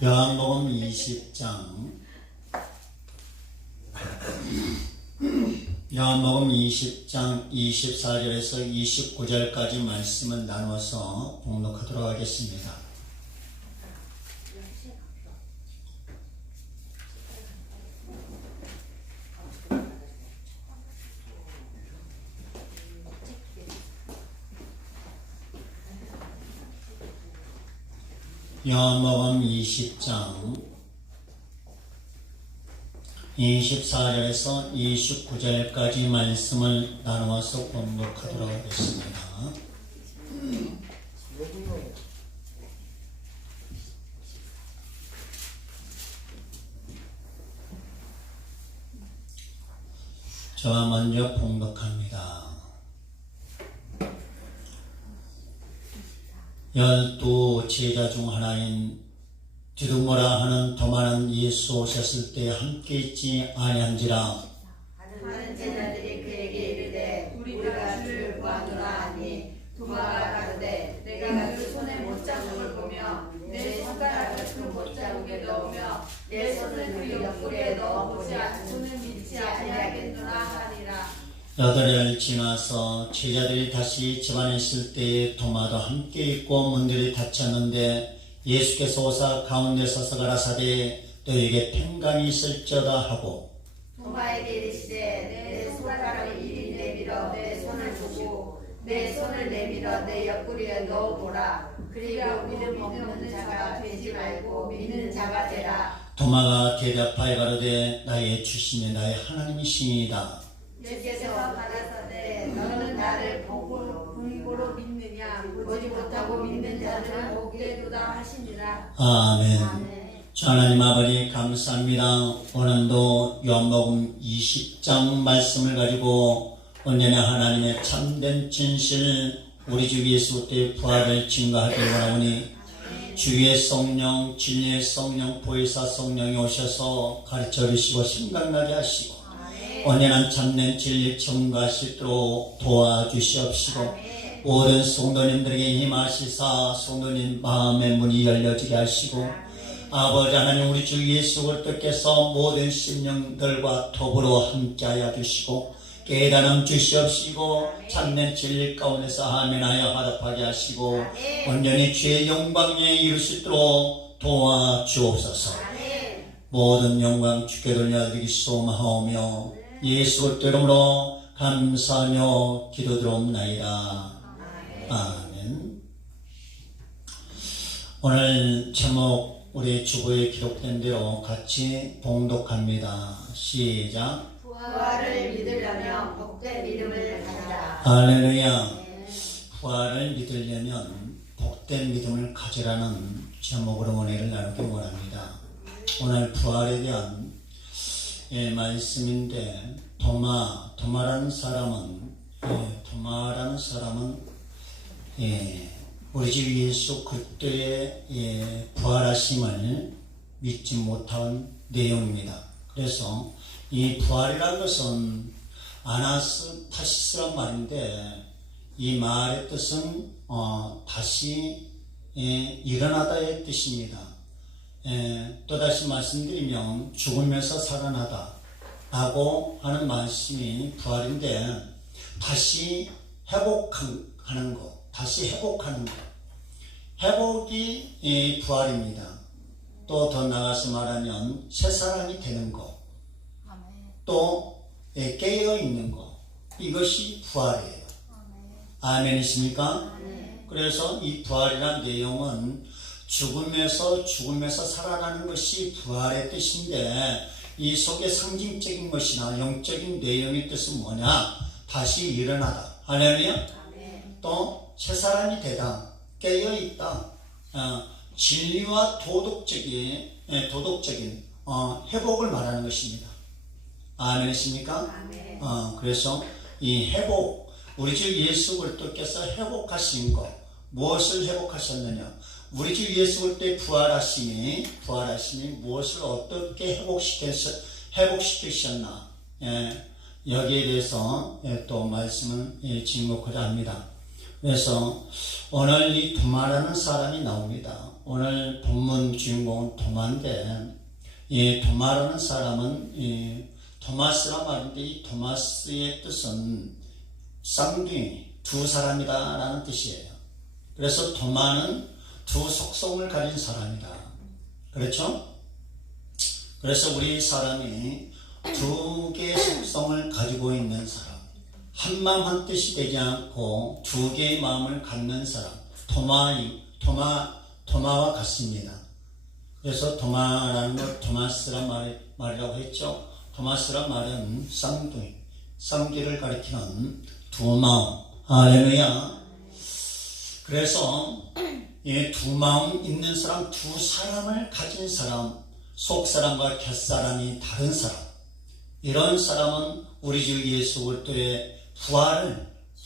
요한복음 20장 요한복음 20장 24절에서 29절까지 말씀을 나눠서 봉독하도록 하겠습니다. 요한복음 20장 24절에서 29절까지 말씀을 나누어서 공독하도록 하겠습니다. 저와 먼저 봉독합니다. 12 제자 중 하나인 디두모라 하는 도마는 예수 오셨을 때 함께 있지 아니한지라. 하는 제자들이 그에게 이르되 우리가 주를 구하노라 하니 도마가 가로되 내가 그 손에 못자국을 보며 내 손가락을 그 못자국에 넣으며 내 손을 그 옆구리에 넣어보지 않고는 믿지 아니하겠노라 하니라. 8일 지나서 제자들이 다시 집안에 있을 때에 도마도 함께 있고 문들이 닫혔는데 예수께서 오사 가운데 서서 가라사대 너에게 평강이 있을지어다 하고 도마에게 이르시되 내 손가락을 이리 내밀어 내 손을 보고 내 손을 내밀어 내 옆구리에 넣어보라. 그리고 믿음 없는 자가 되지 말고 믿는 자가 되라. 도마가 대답하여 가로되 나의 주시니 나의 하나님이시니이다. 예수께서 가라사대 너는 나를 본고로 믿느냐 보지 못하고 믿는 자는 복되도다 하시니라. 아멘. 아멘. 주 하나님 아버지 감사합니다. 오늘도 요한복음 20장 말씀을 가지고 언제나 하나님의 참된 진실 우리 주 예수 그리스도의 부활을 증거하길 원하오니 주의 성령 진리의 성령 보혜사 성령이 오셔서 가르쳐 주시고 생각나게 하시고 언제나 참된 진리 증거할 수 있도록 도와주시옵시고 모든 성도님들에게 힘하시사 성도님 마음의 문이 열려지게 하시고 아버지 하나님 우리 주 예수 그리스도께서 모든 심령들과 더불어 함께하여 주시고 깨달음 주시옵시고 참된 진리 가운데서 아멘하여 화답하게 하시고 온전히 주의 영광에 이룰 수 있도록 도와주옵소서. 모든 영광 주께 돌려드리소마하오며 예수 그리스도 이름으로 감사하며 기도드리옵나이다. 아멘. 오늘 제목 우리 주보에 기록된 대로 같이 봉독합니다. 시작. 부활을 믿으려면 복된 믿음을 가져라. 할렐루야. 부활을 믿으려면 복된 믿음을 가지라는 제목으로 은혜를 나누기 원합니다. 오늘 부활에 대한 말씀인데 도마라는 사람은 우리 주 예수 그리스도의 부활하심을 믿지 못한 내용입니다. 그래서 이 부활이라는 것은 아나스타시스란 말인데 이 말의 뜻은 다시 일어나다의 뜻입니다. 또다시 말씀드리면 죽으면서 살아나다 라고 하는 말씀이 부활인데 다시 회복하는 것, 다시 회복하는 것, 회복이 부활입니다. 또 더 나아가서 말하면 새 사람이 되는 것, 또 깨어있는 것, 이것이 부활이에요. 아멘이십니까? 그래서 이 부활이라는 내용은 죽음에서 살아나는 것이 부활의 뜻인데 이 속에 상징적인 것이나 영적인 내용의 뜻은 뭐냐? 다시 일어나다. 할렐루야? 또 새 사람이 되다. 깨어있다. 진리와 도덕적인 회복을 말하는 것입니다. 아멘이십니까? 그래서 이 회복, 우리 주 예수 그리스도께서 회복하신 것, 무엇을 회복하셨느냐? 우리 주 예수 그리스도의 부활하심이 무엇을 어떻게 회복시키셨나? 여기에 대해서 또 말씀을 진목하자 합니다. 그래서 오늘 이 도마라는 사람이 나옵니다. 오늘 본문 주인공은 도마인데, 이 도마라는 사람은 토마스란 말인데, 이 토마스의 뜻은 쌍둥이, 두 사람이다라는 뜻이에요. 그래서 도마는 두 속성을 가진 사람이다. 그렇죠? 그래서 우리 사람이 두 개의 속성을 가지고 있는 사람, 한 마음 한 뜻이 되지 않고 두 개의 마음을 갖는 사람, 도마와 같습니다. 그래서 도마라는 걸 토마스란 말이라고 했죠. 토마스란 말은 쌍둥이, 쌍둥이를 가리키는 두 마음. 할렐루야. 그래서 이 두 마음 있는 사람, 두 사람을 가진 사람, 속사람과 곁사람이 다른 사람, 이런 사람은 우리 주 예수 그리스도의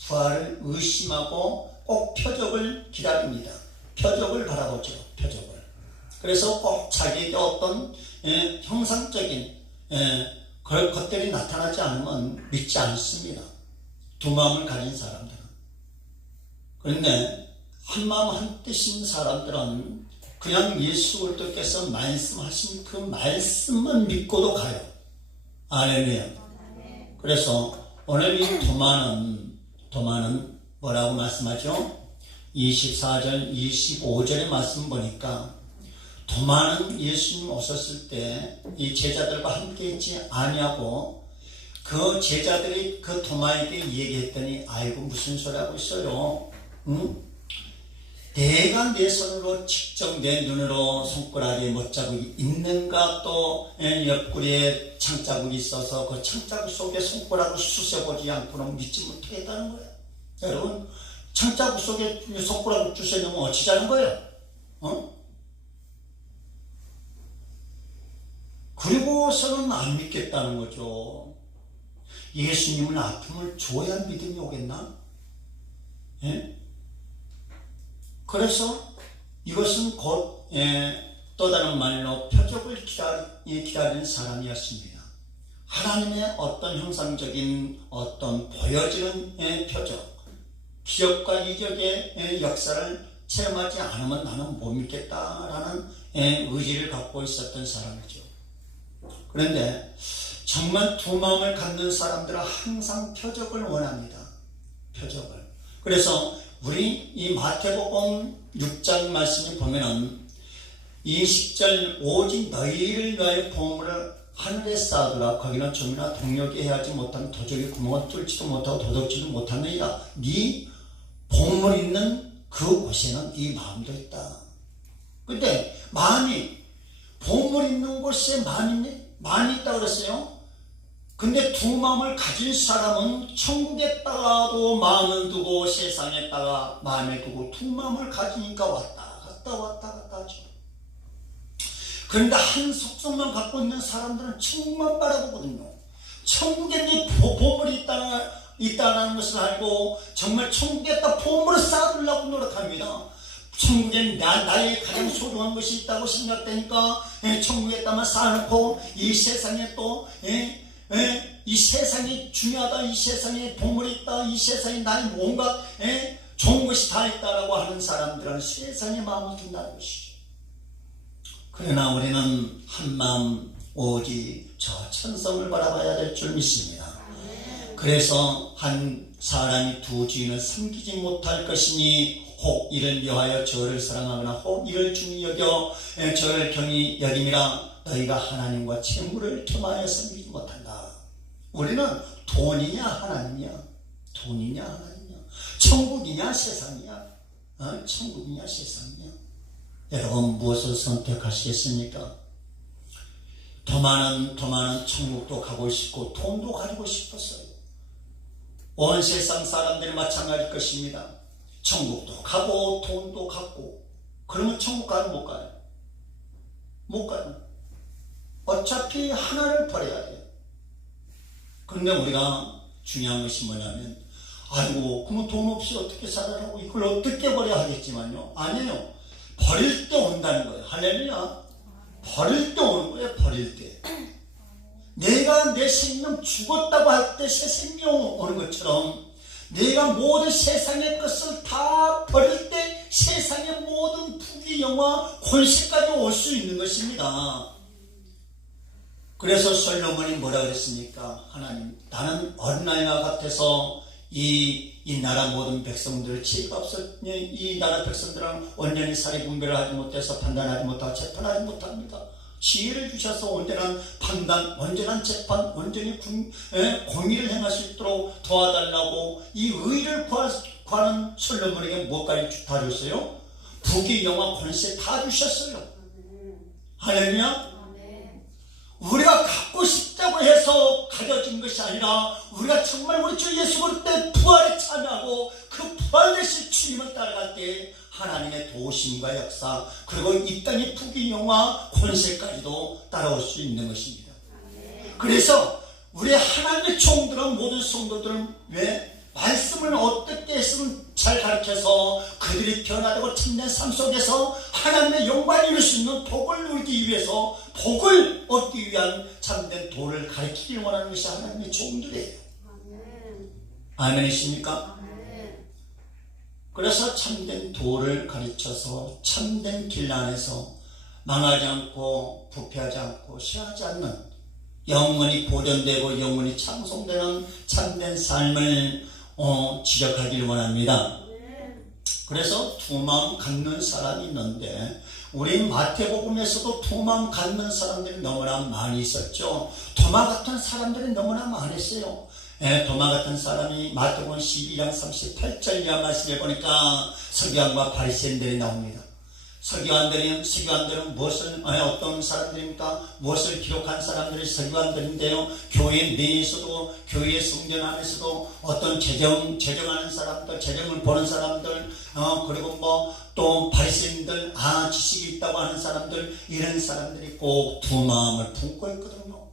부활을 의심하고 꼭 표적을 기다립니다. 표적을 바라보죠. 표적을. 그래서 꼭 자기에게 어떤 형상적인 것들이 나타나지 않으면 믿지 않습니다. 두 마음을 가진 사람들은. 그런데 한 마음 한 뜻인 사람들은 그냥 예수 그리스도께서 말씀하신 그 말씀만 믿고도 가요. 할렐루야. 그래서 오늘 이 도마는 뭐라고 말씀하죠? 24절, 25절의 말씀 보니까 도마는 예수님 오셨을 때 이 제자들과 함께 있지 아니하고 그 제자들이 그 도마에게 얘기했더니 아이고 무슨 소리 하고 있어요? 응? 내가 내 손으로 직접 내 눈으로 손가락에 못자국이 있는가, 또 옆구리에 창자국이 있어서 그 창자국 속에 손가락을 쑤셔보지 않고는 믿지 못하겠다는 거예요. 여러분, 창자국 속에 손가락을 쑤셔놓으면 어찌자는 거예요? 그리고서는 안 믿겠다는 거죠. 예수님은 아픔을 줘야 믿음이 오겠나? 예? 그래서 이것은 곧 또 다른 말로 표적을 기다리는 사람이었습니다. 하나님의 어떤 형상적인 어떤 보여지는 표적, 기적과 이적의 역사를 체험하지 않으면 나는 못 믿겠다라는 의지를 갖고 있었던 사람이죠. 그런데 정말 두 마음을 갖는 사람들은 항상 표적을 원합니다. 표적을. 그래서 우리 이 마태복음 6장 말씀을 보면은 20절 오직 너희를 위하여 보물을 하늘에 쌓아두라. 거기는 점이나 동력이 해하지 못하면 도적이 구멍을 뚫지도 못하고 도둑질도 못하느니라. 네 보물 있는 그 곳에는 네 마음도 있다. 근데 보물 있는 곳에 많이 있다고 그랬어요. 근데 두 마음을 가진 사람은 천국에다가도 마음을 두고 세상에다가 마음을 두고 두 마음을 가지니까 왔다 갔다 하죠. 그런데 한 속성만 갖고 있는 사람들은 천국만 바라보거든요. 천국에 네 보물이 있다는 것을 알고 정말 천국에다 보물을 쌓아두려고 노력합니다. 천국에 나의 가장 소중한 것이 있다고 생각되니까 천국에다만 쌓아놓고 이 세상에 또 이 세상이 중요하다, 이 세상에 보물이 있다, 이 세상에 나의 온갖 좋은 것이 다 있다라고 하는 사람들은 세상에 마음을 둔다는 것이죠. 그러나 우리는 한 마음 오직 저 천성을 바라봐야 될 줄 믿습니다. 그래서 한 사람이 두 주인을 섬기지 못할 것이니 혹 이를 묘하여 저를 사랑하거나 혹 이를 중히 여겨 저를 경히 여김이라. 너희가 하나님과 재물을 겸하여 섬기지 못한다. 우리는 돈이냐 하나님이냐, 돈이냐 하나님이냐, 천국이냐 세상이냐, 천국이냐 세상이냐. 여러분 무엇을 선택하시겠습니까? 도마는 천국도 가고 싶고 돈도 가지고 싶었어요. 온 세상 사람들이 마찬가지일 것입니다. 천국도 가고 돈도 갖고. 그러면 천국 가요 못 가요? 못 가요. 어차피 하나를 버려야 돼요. 그런데 우리가 중요한 것이 뭐냐면 아이고 그러면 돈 없이 어떻게 살아라고 이걸 어떻게 버려야 하겠지만요. 아니에요. 버릴 때 온다는 거예요. 할렐루야. 버릴 때 오는 거예요. 버릴 때. 내가 내 생명 죽었다고 할 때 새 생명 오는 것처럼 내가 모든 세상의 것을 다 버릴 때 세상의 모든 부귀영화 권세까지 올 수 있는 것입니다. 그래서 솔로몬이 뭐라 그랬습니까? 하나님, 나는 어린아이와 같아서 이 나라 모든 백성들, 지혜가 없어 이 나라 백성들은 온전히 사리 분별을 하지 못해서 판단하지 못하고 재판하지 못합니다. 지혜를 주셔서 온전한 판단, 온전한 재판, 온전히 공의를 행할 수 있도록 도와달라고 이 의를 구하는 솔로몬에게 뭐까지 다 줬어요? 부귀, 영화, 권세 다 주셨어요. 할렐루야. 우리가 갖고 싶다고 해서 가져진 것이 아니라 우리가 정말 우리 주 예수 그리스도의 부활에 참여하고 그 부활되신 주님을 따라갈 때 하나님의 도우심과 역사, 그리고 이 땅의 부귀, 영화, 권세까지도 따라올 수 있는 것입니다. 그래서 우리 하나님의 종들은, 모든 성도들은 왜 말씀을 어떻게 했으면 잘 가르쳐서 그들이 변화되고 참된 삶 속에서 하나님의 영광을 이룰 수 있는 복을 누리기 위해서, 복을 얻기 위한 참된 도를 가르치기를 원하는 것이 하나님의 종들이에요. 아멘이십니까? 그래서 참된 도를 가르쳐서 참된 길 안에서 망하지 않고 부패하지 않고 쇠하지 않는, 영원히 보존되고 영원히 창송되는 참된 삶을 지적하기를 원합니다. 그래서 두 마음 갖는 사람이 있는데, 우리 마태복음에서도 두 마음 갖는 사람들이 너무나 많이 있었죠. 도마 같은 사람들이 너무나 많았어요. 도마 같은 사람이 마태복음 12장 38절 이하 말씀에 보니까 서기관과 바리새인들이 나옵니다. 서기관들은 어떤 사람들입니까? 무엇을 기록한 사람들이 서기관들인데요. 교회 내에서도, 교회 성전 안에서도 어떤 재정하는 사람들, 재정을 보는 사람들, 그리고 또 바리새인들, 지식이 있다고 하는 사람들, 이런 사람들이 꼭 두 마음을 품고 있거든요.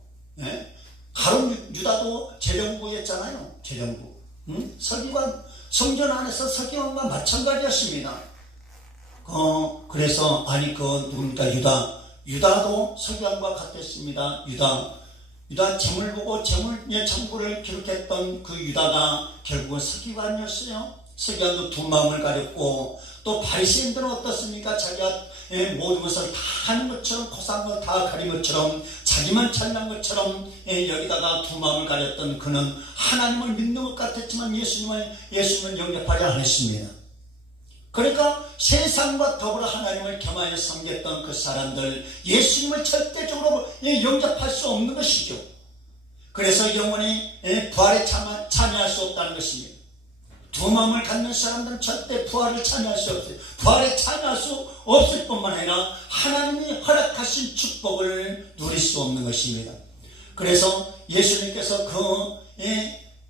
가룟 유다도 재정부였잖아요. 재정부. 서기관, 성전 안에서 서기관과 마찬가지였습니다. 그래서 누굽니까? 유다도 서기관과 같았습니다. 유다 재물 보고 재물의 창고를 기록했던 그 유다가 결국은 서기관이었어요. 서기관도 두 마음을 가렸고, 또 바리새인들은 어떻습니까? 자기가 모든 것을 다 하는 것처럼, 고상한 걸 다 가린 것처럼, 자기만 잘난 것처럼 여기다가 두 마음을 가렸던 그는 하나님을 믿는 것 같았지만 예수님을 영접하지 않았습니다. 그러니까 세상과 더불어 하나님을 겸하여 섬겼던 그 사람들, 예수님을 절대적으로 영접할 수 없는 것이죠. 그래서 영원히 부활에 참여할 수 없다는 것입니다. 두 마음을 갖는 사람들은 절대 부활을 참여할 수 없어요. 부활에 참여할 수 없을 뿐만 아니라 하나님이 허락하신 축복을 누릴 수 없는 것입니다. 그래서 예수님께서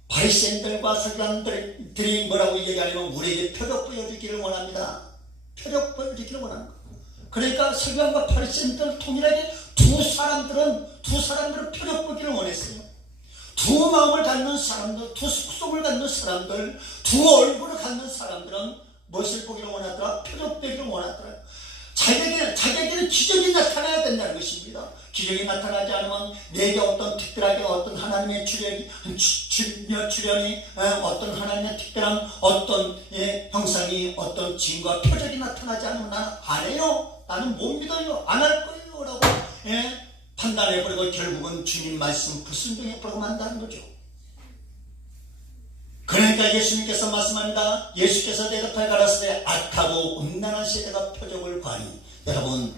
바리새인들과 서기관들이 뭐라고 얘기하냐면 우리에게 표적 보여주기를 원합니다. 표적 보여주기를 원합니다. 그러니까 서기관과 바리새인들 통일하게 두 사람들은 표적 보기를 원했어요. 두 마음을 갖는 사람들, 두 속성을 갖는 사람들, 두 얼굴을 갖는 사람들은 무엇을 보기를 원하더라? 표적 보기를 원하더라. 자기에게는 기적이 나타나야 된다는 것입니다. 기적이 나타나지 않으면 내게 어떤 특별하게 어떤 하나님의 출현이 어떤 하나님의 특별한 어떤 형상이, 어떤 징과 표적이 나타나지 않으면 나는 안 해요. 나는 못 믿어요. 안 할 거예요. 라고 판단해버리고 결국은 주님 말씀 불순종해버리고 만다는 거죠. 그러니까 예수님께서 말씀합니다. 예수께서 대답하여 가라사대 악하고 음란한 세대가 표적을 구하니, 여러분,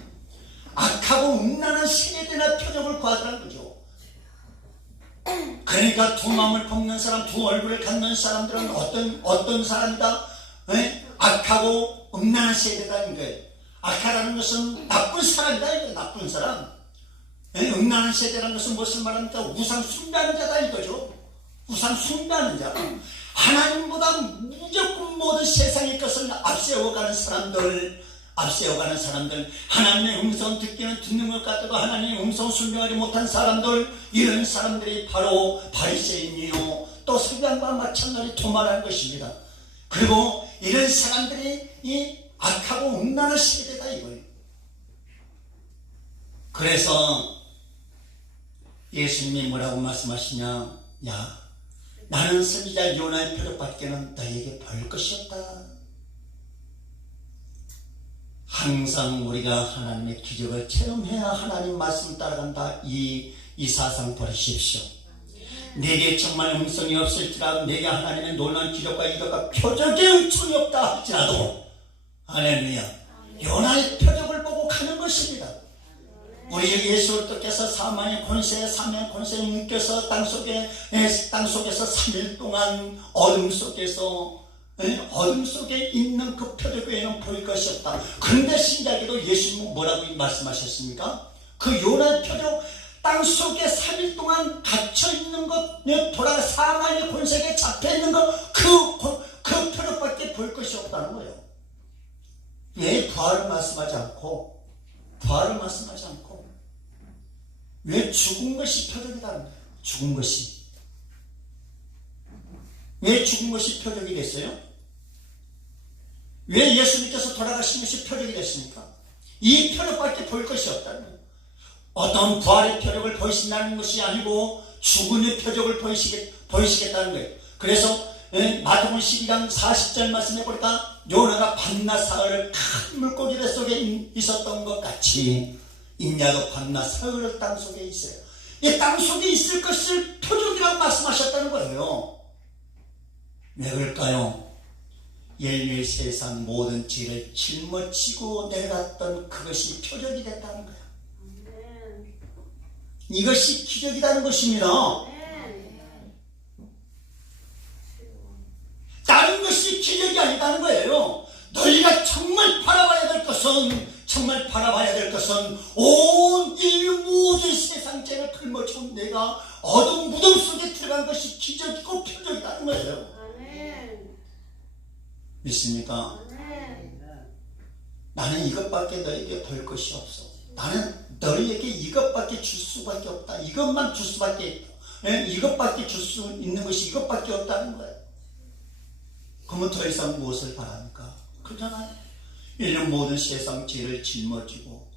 악하고 음란한 세대나 표적을 구하더라는 거죠. 그러니까 두 마음을 품는 사람, 두 얼굴을 갖는 사람들은 어떤 사람이다? 악하고 음란한 세대다는 거예요. 악하라는 것은 나쁜 사람이다. 이거예요. 나쁜 사람. 음란한 세대라는 것은 무엇을 말합니까? 우상 숭배하는 자다 이거죠. 우상 숭배하는 자. 하나님보다 무조건 모든 세상의 것을 앞세워가는 사람들, 하나님의 음성 듣기는 듣는 것 같아도 하나님의 음성 순종하지 못한 사람들, 이런 사람들이 바로 바리새인이요, 또 서기관과 마찬가지 도마라는 것입니다. 그리고 이런 사람들이 이 악하고 음란한 세대다 이거예요. 그래서 예수님이 뭐라고 말씀하시냐? 야, 나는 선지자 요나의 표적밖에는 너에게 볼 것이 없다. 항상 우리가 하나님의 기적을 체험해야 하나님 말씀 따라간다. 이 사상 버리십시오. 내게 정말 음성이 없을지라도 내게 하나님의 놀라운 기적과 이적과 표적의 음성이 없다 할지라도 할렐루야, 요나의 표적을 보고 가는 것입니다. 우리 예수 그리스도께서 사망의 권세, 사망의 권세에 묶여서 땅속에서 3일 동안 어둠 속에 있는 그 표적 외에는 보일 것이 없다. 그런데 신약에도 예수님은 뭐라고 말씀하셨습니까? 그 요나의 표적, 땅속에 3일 동안 갇혀있는 것, 돌아 사망의 권세에 잡혀있는 것, 그 표적밖에 볼 것이 없다는 거예요. 왜 부활을 말씀하지 않고 왜 죽은 것이 표적이라는 거예요? 죽은 것이. 왜 죽은 것이 표적이 됐어요? 왜 예수님께서 돌아가신 것이 표적이 됐습니까? 이 표적밖에 볼 것이 없다는 거예요. 어떤 부활의 표적을 보이신다는 것이 아니고 죽음의 표적을 보이시겠다는 거예요. 그래서 마태복음 12장 40절 말씀해 보니까 요나가 밤낮 사흘을 큰 물고기 뱃속에 있었던 것 같이 인자도 밤낮 사흘을 땅속에 있어요. 이 땅속에 있을 것을 표적이라고 말씀하셨다는 거예요. 왜 그럴까요? 인류의 세상 모든 죄를 짊어지고 내려갔던 그것이 표적이 됐다는 거예요. 이것이 기적이라는 것입니다. 다른 것이 기적이 아니라는 거예요. 너희가 정말 바라봐야 될 것은 온 인류 모든 세상 죄를 짊어지고 내가 어두운 무덤 속에 들어간 것이 기적이고 표적이라는 거예요. 믿습니까? 나는 이것밖에 너에게 볼 것이 없어. 나는 너희에게 이것밖에 줄 수밖에 없다. 이것만 줄 수밖에 있다. 이것밖에 줄 수 있는 것이 이것밖에 없다는 거예요. 그러면 더 이상 무엇을 바랍니까? 그렇잖아요. 인류 모든 세상 죄를 짊어지고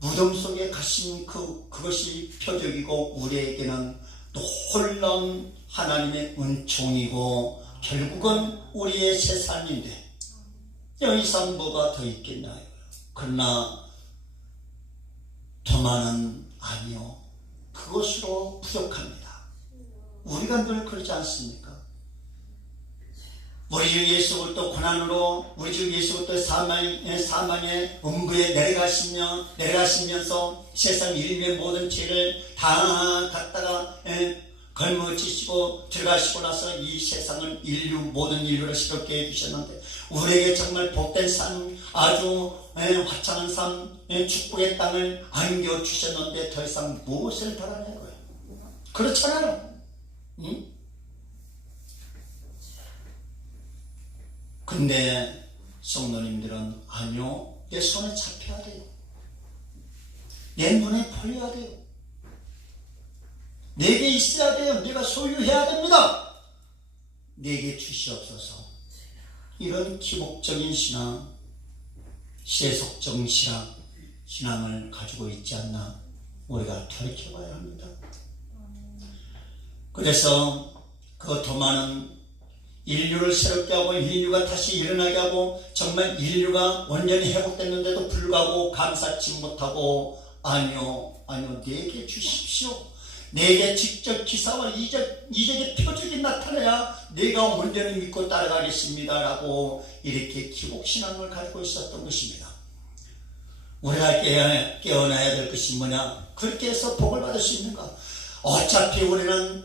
무덤 속에 가신 그것이 표적이고 우리에게는 놀라운 하나님의 은총이고 결국은 우리의 새 삶인데 여기서 뭐가 더 있겠나요? 그러나 도마는 아니요, 그것으로 부족합니다. 우리가 늘 그러지 않습니까? 우리 주 예수 그리스도 고난으로 우리 주 예수 그리스도 사망의 음부에 내려가시면서 세상 인류의 모든 죄를 다 갖다가 걸머지시고 들어가시고 나서 이 세상을 모든 인류를 새롭게 해주셨는데 우리에게 정말 복된 삶, 아주 화창한 삶, 축복의 땅을 안겨주셨는데 더 이상 무엇을 바라냐고요? 그렇잖아요. 응? 근데 성도님들은 아니요, 내 손에 잡혀야 돼요. 내 눈에 보여야 돼요. 내게 있어야 돼요. 내가 소유해야 됩니다. 내게 주시옵소서. 이런 기복적인 신앙, 세속적인 신앙을 가지고 있지 않나 우리가 돌이켜봐야 합니다. 그래서 그 도마는 인류를 새롭게 하고 인류가 다시 일어나게 하고 정말 인류가 완전히 회복됐는데도 불구하고 감사치 못하고 아니요, 내게 주십시오. 내게 직접 기사와 이적의 표적이 나타나야 내가 온전히 믿고 따라가겠습니다 라고 이렇게 기복신앙을 가지고 있었던 것입니다. 우리가 깨어나야 될 것이 뭐냐? 그렇게 해서 복을 받을 수 있는가? 어차피 우리는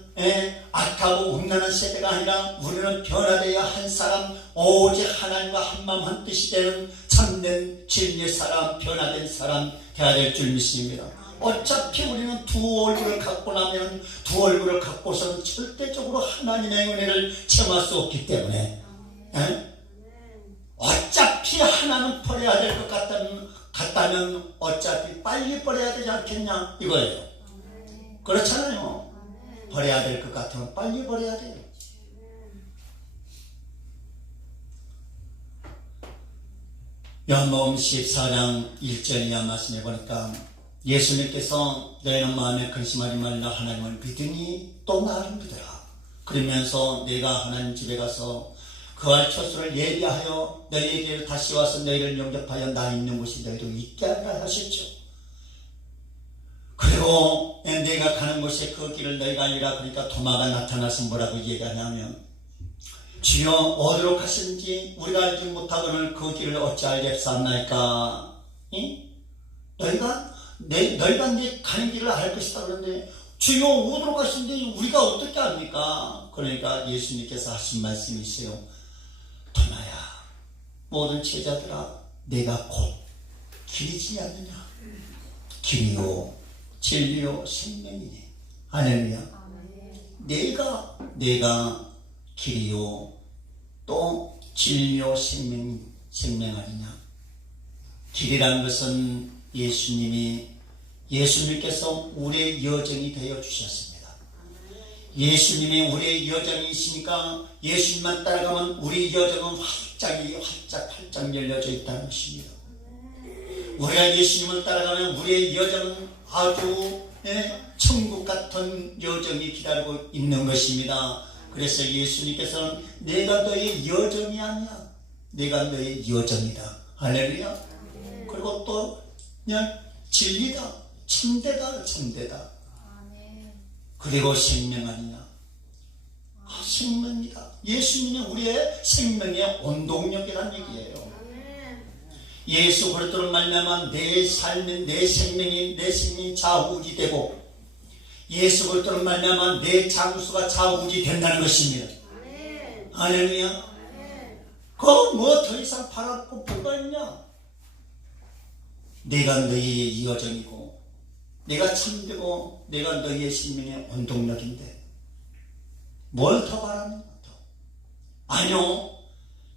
악하고 음란한 세대가 아니라 우리는 변화되어야 한 사람, 오직 하나님과 한마음 한뜻이 되는 참된 진리의 사람, 변화된 사람 되어야 될 줄 믿습니다. 어차피 우리는 두 얼굴을 갖고서는 절대적으로 하나님의 은혜를 체험할 수 없기 때문에 어차피 하나는 버려야 될 것 같다면 어차피 빨리 버려야 되지 않겠냐 이거예요. 그렇잖아요. 버려야 될 것 같으면 빨리 버려야 돼요. 요한복음 14장 1절 이하 말씀해 보니까 예수님께서 너희는 마음에 근심하지 말라 하나님을 믿으니 또 나를 믿으라. 그러면서 내가 하나님 집에 가서 그할 처소를 예비하여 너희에게 다시 와서 너희를 영접하여 나 있는 곳이 너희도 있게 하라 하셨죠. 그리고 내가 가는 곳에 그 길을 너희가 알리라. 그러니까 도마가 나타나서 뭐라고 얘기하냐면, 주여 어디로 가신지 우리가 알지 못하거늘 그 길을 어찌 알겠사옵나이까. 너희가 네 가는 길을 알 것이다. 그런데 주여 어디로 가신지 우리가 어떻게 압니까? 그러니까 예수님께서 하신 말씀이 있어요. 도마야, 모든 제자들아, 내가 곧 길이지 않느냐. 길이요 진리요 생명이니. 할렐루야. 내가 길이요 또 진리요 생명 아니냐. 길이라는 것은 예수님께서 우리의 여정이 되어 주셨습니다. 예수님이 우리의 여정이 있으니까 예수님만 따라가면 우리 여정은 활짝 열려져 있다는 것입니다. 우리가 예수님을 따라가면 우리의 여정은 아주 천국 같은 여정이 기다리고 있는 것입니다. 그래서 예수님께서는 내가 너의 여정이 아니야. 내가 너의 여정이다. 할렐루야. 그리고 또 그냥 진리다. 참되다. 그리고 생명 아니냐. 생명이다. 예수님이 우리의 생명의 원동력이라는 얘기예요. 예수 그리스도로 말미암아 내 삶은 내 생명이 좌우지 되고, 예수 그리스도로 말미암아 내 장수가 좌우지 된다는 것입니다. 할렐루야. 그 뭐 더 이상 바랄 거 뭐가 있냐. 내가 너희의 여정이고, 내가 참되고, 내가 너희의 생명의 원동력인데 뭘 더 바라는 더? 아니요.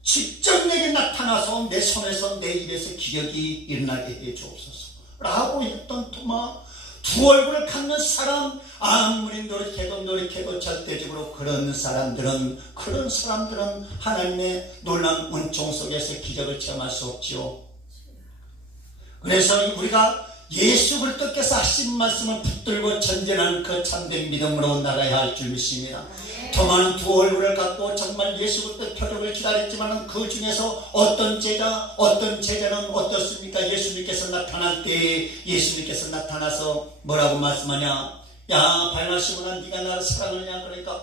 직접 내게 나타나서 내 손에서 내 입에서 기적이 일어나게 해 주옵소서 라고 했던 도마. 두 얼굴을 갖는 사람, 아무리 노력해도 절대적으로 그런 사람들은 하나님의 놀라운 은총 속에서 기적을 체험할 수 없지요. 그래서 우리가 예수 그리스도께서 하신 말씀을 붙들고 전진하는 그 참된 믿음으로 나가야 할 줄 믿습니다. 도마는 두 얼굴을 갖고 정말 예수 그리스도의 표적을 기다렸지만 그 중에서 어떤 제자는 어떻습니까? 예수님께서 나타날 때 예수님께서 나타나서 뭐라고 말씀하냐. 야 발마시모나 네가 나를 사랑하느냐. 그러니까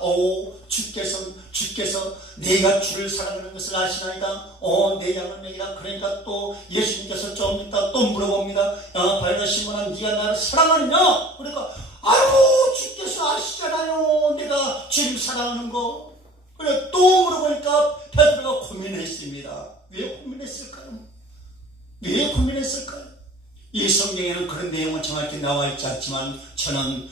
주께서 내가 주를 사랑하는 것을 아시나이다. 내 양을 먹이라. 그러니까 또 예수님께서 좀 이따 또 물어봅니다. 야 발마시모나 네가 나를 사랑하느냐. 그러니까 아유 주께서 아시잖아요. 내가 주를 사랑하는 거. 그래 또 물어보니까 베드로가 고민했습니다. 왜 고민했을까요? 이 성경에는 그런 내용은 정확히 나와 있지 않지만 저는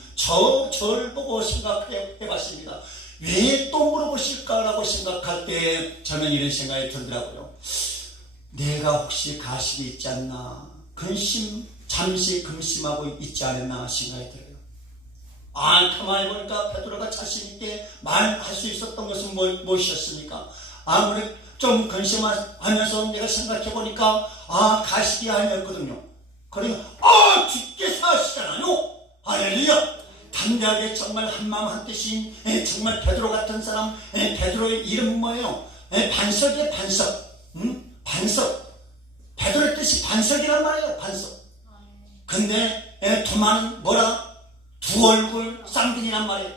저를 보고 생각해 봤습니다. 왜 또 물어보실까라고 생각할 때 저는 이런 생각이 들더라고요. 내가 혹시 가식이 있지 않나, 잠시 근심하고 있지 않았나 생각이 들어요. 가만히 보니까 베드로가 자신있게 말할 수 있었던 것은 무엇이었습니까? 아무리 좀 근심하면서 내가 생각해 보니까 가식이 아니었거든요. 그러니까 주께서 하시잖아요. 할렐루야. 담대하게 정말 한마음 한뜻인 정말 베드로 같은 사람. 베드로의 이름은 뭐예요? 반석이에요. 반석. 베드로의 뜻이 반석이란 말이에요. 반석. 근데 도마는 뭐라? 두 얼굴 쌍둥이란 말이에요.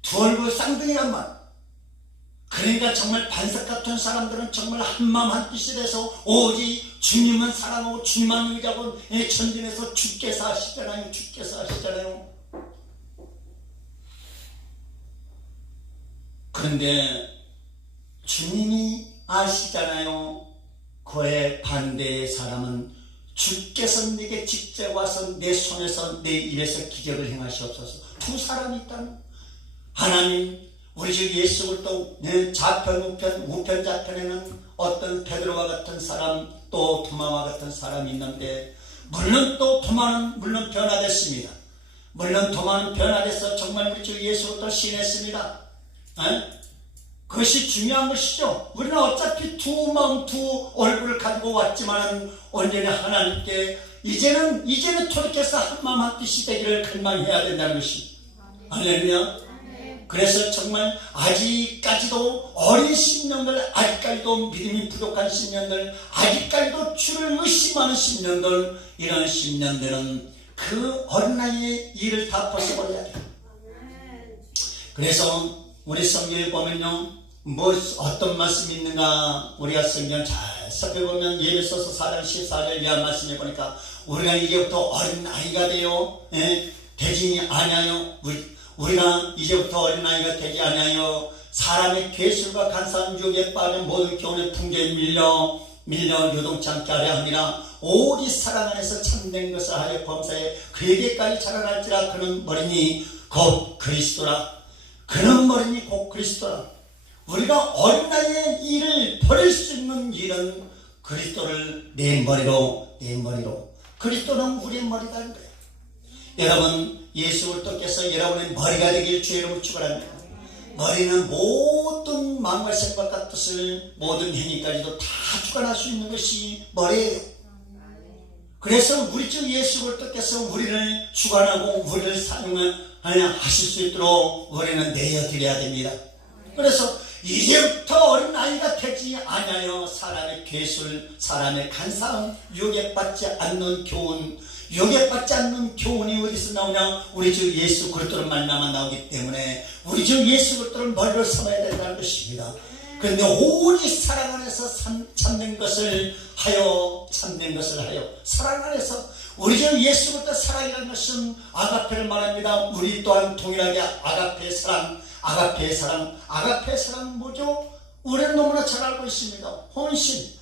두 얼굴 쌍둥이란 말. 그러니까 정말 반석 같은 사람들은 정말 한마음 한뜻이 돼서 오직 주님은 사랑하고 주님만 의지하고 전진해서 주께서 하시잖아요. 그런데 주님이 아시잖아요. 그에 반대의 사람은 주께서 내게 직접 와서 내 손에서 내 입에서 기적을 행하시옵소서. 두 사람이 있다는 하나님. 우리 주 예수 그리스도 좌편 우편 좌편에는 어떤 베드로와 같은 사람 또 도마와 같은 사람이 있는데, 물론 또 도마는 물론 변화됐습니다. 도마는 변화돼서 정말 우리 주 예수 그리스도 시인했습니다. 그것이 중요한 것이죠. 우리는 어차피 두 마음 두 얼굴을 가지고 왔지만 언제나 하나님께 이제는 돌이켜서 한마음 한뜻이 되기를 갈망해야 된다는 것입니다. 할렐루야. 그래서 정말 아직까지도 어린 신령들, 아직까지도 믿음이 부족한 신령들, 아직까지도 주를 의심하는 신령들, 이런 신령들은 그 어린 나이에 일을 다 벗어버려야 돼요. 그래서 우리 성경에 보면요, 어떤 말씀이 있는가, 우리가 성경 잘 살펴보면 예배소서 4장 14절 이하 말씀해 보니까 우리가 이제부터 어린 아이가 되어 되지 아니하여, 우리가 이제부터 어린 아이가 되지 아니하여 사람의 괴술과 간사한 유혹에 빠진 모든 교훈의 풍조에 밀려 요동치 않게 하려 함이라. 오직 사랑 안에서 참된 것을 하여 범사에 그에게까지 자라날지라. 그는 머리니 곧 그리스도라. 그는 머리니 곧 그리스도라. 우리가 어린 나이에 일을 버릴 수 있는 일은 그리스도를 내 머리로 그리스도는 우리의 머리가 거예요. 여러분, 예수 그리스도께서 여러분의 머리가 되길 주의 이름으로 축원합니다. 머리는 모든 마음과 생각과 뜻을, 모든 행위까지도 다 주관할 수 있는 것이 머리예요. 그래서 우리 주 예수 그리스도께서 우리를 주관하고 우리를 사용하실 수 있도록 우리는 내어드려야 됩니다. 그래서 이제부터 어린 아이가 되지 아니하여 사람의 괴술, 사람의 간사함, 유혹에 받지 않는 교훈, 유혹에 받지 않는 교훈이 어디서 나오냐? 우리 주 예수 그리스도를 만나면 나오기 때문에 우리 주 예수 그리스도를 머리로 삼아야 된다는 것입니다. 그런데 오직 사랑 안에서 참된 것을 하여 사랑 안에서 우리 주 예수 그리스도 사랑이라는 것은 아가페를 말합니다. 우리 또한 동일하게 아가페의 사랑 뭐죠? 우리는 너무나 잘 알고 있습니다. 헌신.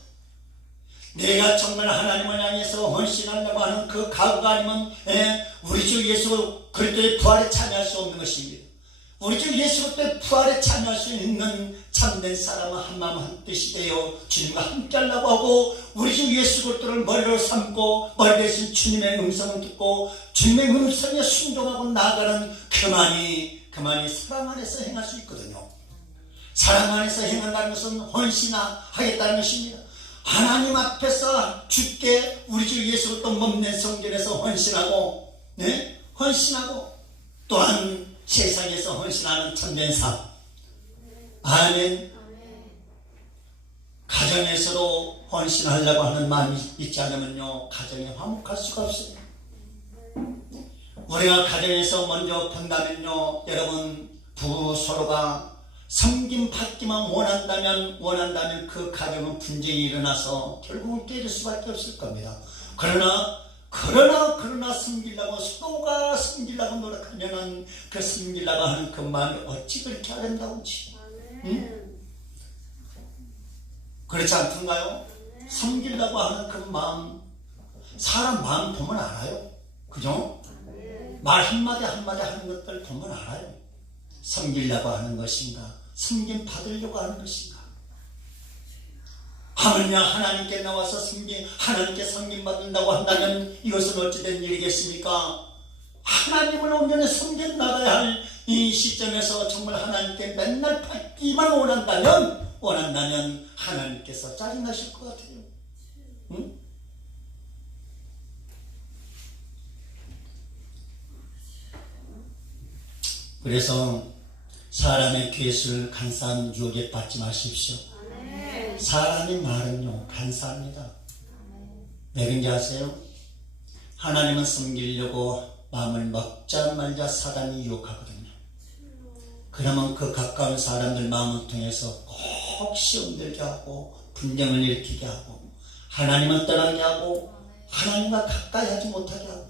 내가 정말 하나님을 향해서 헌신하려고 하는 그 각오가 아니면 우리 주 예수 그리스도의 부활에 참여할 수 없는 것입니다. 우리 주 예수 그리스도의 부활에 참여할 수 있는 참된 사람은 한마음 한뜻이 되어 주님과 함께 하려고 하고, 우리 주 예수 그리스도를 머리로 삼고 머리 대신 주님의 음성을 듣고 주님의 음성에 순종하고 나아가는 그만이 사랑 안에서 행할 수 있거든요. 사랑 안에서 행한다는 것은 헌신하겠다는 것입니다. 하나님 앞에서 주께 우리 주 예수 그리스도 몸된 성전에서 헌신하고 또한 세상에서 헌신하는 참된 삶. 아멘. 가정에서도 헌신하려고 하는 마음이 있지 않으면요, 가정이 화목할 수가 없어요. 우리가 가정에서 먼저 본다면요, 여러분, 부부 서로가 섬김 받기만 원한다면 그 가정은 분쟁이 일어나서 결국은 깨질 수밖에 없을 겁니다. 그러나 섬기려고, 서로가 섬기려고 노력하면은 그 섬기려고 하는 그 마음이 어찌 그렇게 아름다운지. 응? 그렇지 않던가요? 섬기려고 하는 그 마음, 사람 마음 보면 알아요. 그죠? 말 한마디 하는 것들 보면 알아요. 섬기려고 하는 것인가, 섬김 받으려고 하는 것인가. 하물며 하나님께 나와서 하나님께 섬김 받는다고 한다면 이것은 어찌된 일이겠습니까? 하나님을 온전히 섬겨 나가야 할 이 시점에서 정말 하나님께 맨날 받기만 원한다면 하나님께서 짜증나실 것 같아요. 응? 그래서 사람의 괴술, 간사한 유혹에 받지 마십시오. 사람의 말은요, 간사합니다. 왜 그런지 아세요? 하나님은 섬기려고 마음을 먹자 말자 사단이 유혹하거든요. 그러면 그 가까운 사람들 마음을 통해서 꼭 시험들게 하고 분쟁을 일으키게 하고 하나님을 떠나게 하고 하나님과 가까이 하지 못하게 하고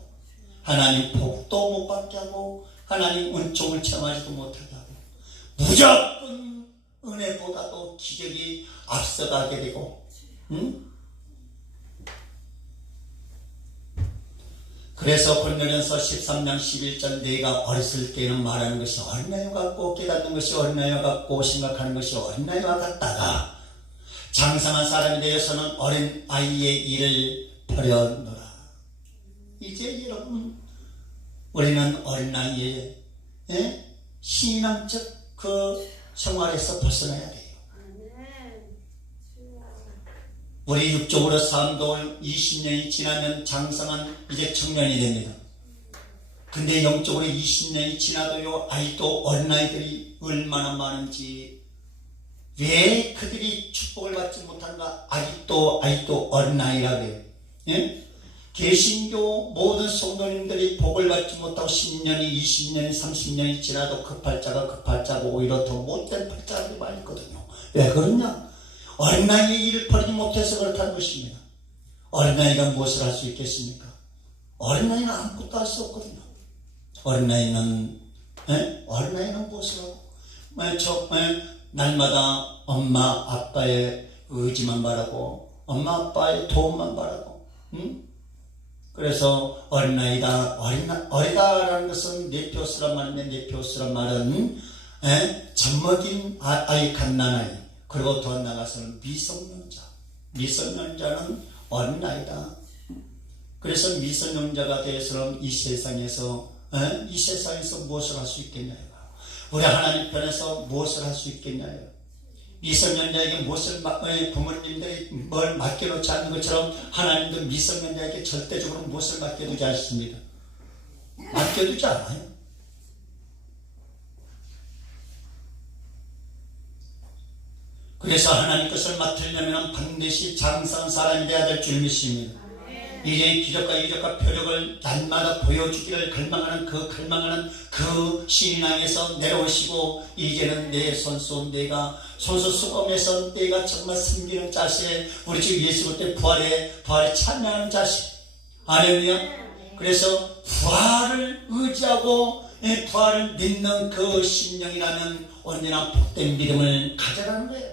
하나님 복도 못 받게 하고 하나님 은총을 체험하지도 못하게 하고 무조건 은혜보다도 기적이 앞서가게 되고, 그래서 고린도전서 13장 11절 내가 어렸을 때는 말하는 것이 어린아이와 같고 깨닫는 것이 어린아이와 같고 생각하는 것이 어린아이와 같다가 장성한 사람이 되어서는 어린아이의 일을 버려놓으라. 이제 여러분, 우리는 어린아이의 신앙적 그 생활에서 벗어나야 돼요. 우리 육적으로 삶도 20년이 지나면 장성한 이제 청년이 됩니다. 근데 영적으로 20년이 지나도요 아직도 어린아이들이 얼마나 많은지, 왜 그들이 축복을 받지 못한가? 아직도 어린아이라고 해요. 예? 개신교 모든 성도님들이 복을 받지 못하고 10년이 20년이 30년이 지나도 그 팔자가 오히려 더 못된 팔자들이 많이 있거든요. 왜 그러냐? 어린아이의 일을 버리지 못해서 그렇다는 것입니다. 어린아이가 무엇을 할 수 있겠습니까? 어린아이는 아무것도 할 수 없거든요. 어린아이는 무엇을 하고? 날마다 엄마 아빠의 의지만 바라고, 엄마 아빠의 도움만 바라고, 응? 그래서 어리다라는 것은 네피오스란 말인데, 네피오스란 말은 젖먹인 아이, 갓난아이, 그리고 더 나아가서는 미성년자는 어린아이다. 그래서 미성년자가 되어서는 이 세상에서 무엇을 할 수 있겠냐요? 우리 하나님 편에서 무엇을 할 수 있겠냐요? 미성년자에게 무엇을 부모님들이 뭘 맡겨놓지 않는 것처럼 하나님도 미성년자에게 절대적으로 무엇을 맡겨두지 않습니다. 맡겨두지 않아요. 그래서 하나님 것을 맡으려면 반드시 장성한 사람이 되어야 될 줄 믿습니다. 이제 기적과 표적을 날마다 보여주기를 갈망하는 그 신앙에서 내려오시고, 이제는 내 손수 내가 손수 수검에서 내가 정말 섬기는 자세, 우리 주 예수 그때 부활에 참여하는 자세. 할렐루야. 그래서 부활을 의지하고 부활을 믿는 그 심령이라면 언제나 복된 믿음을 가져가는 거예요.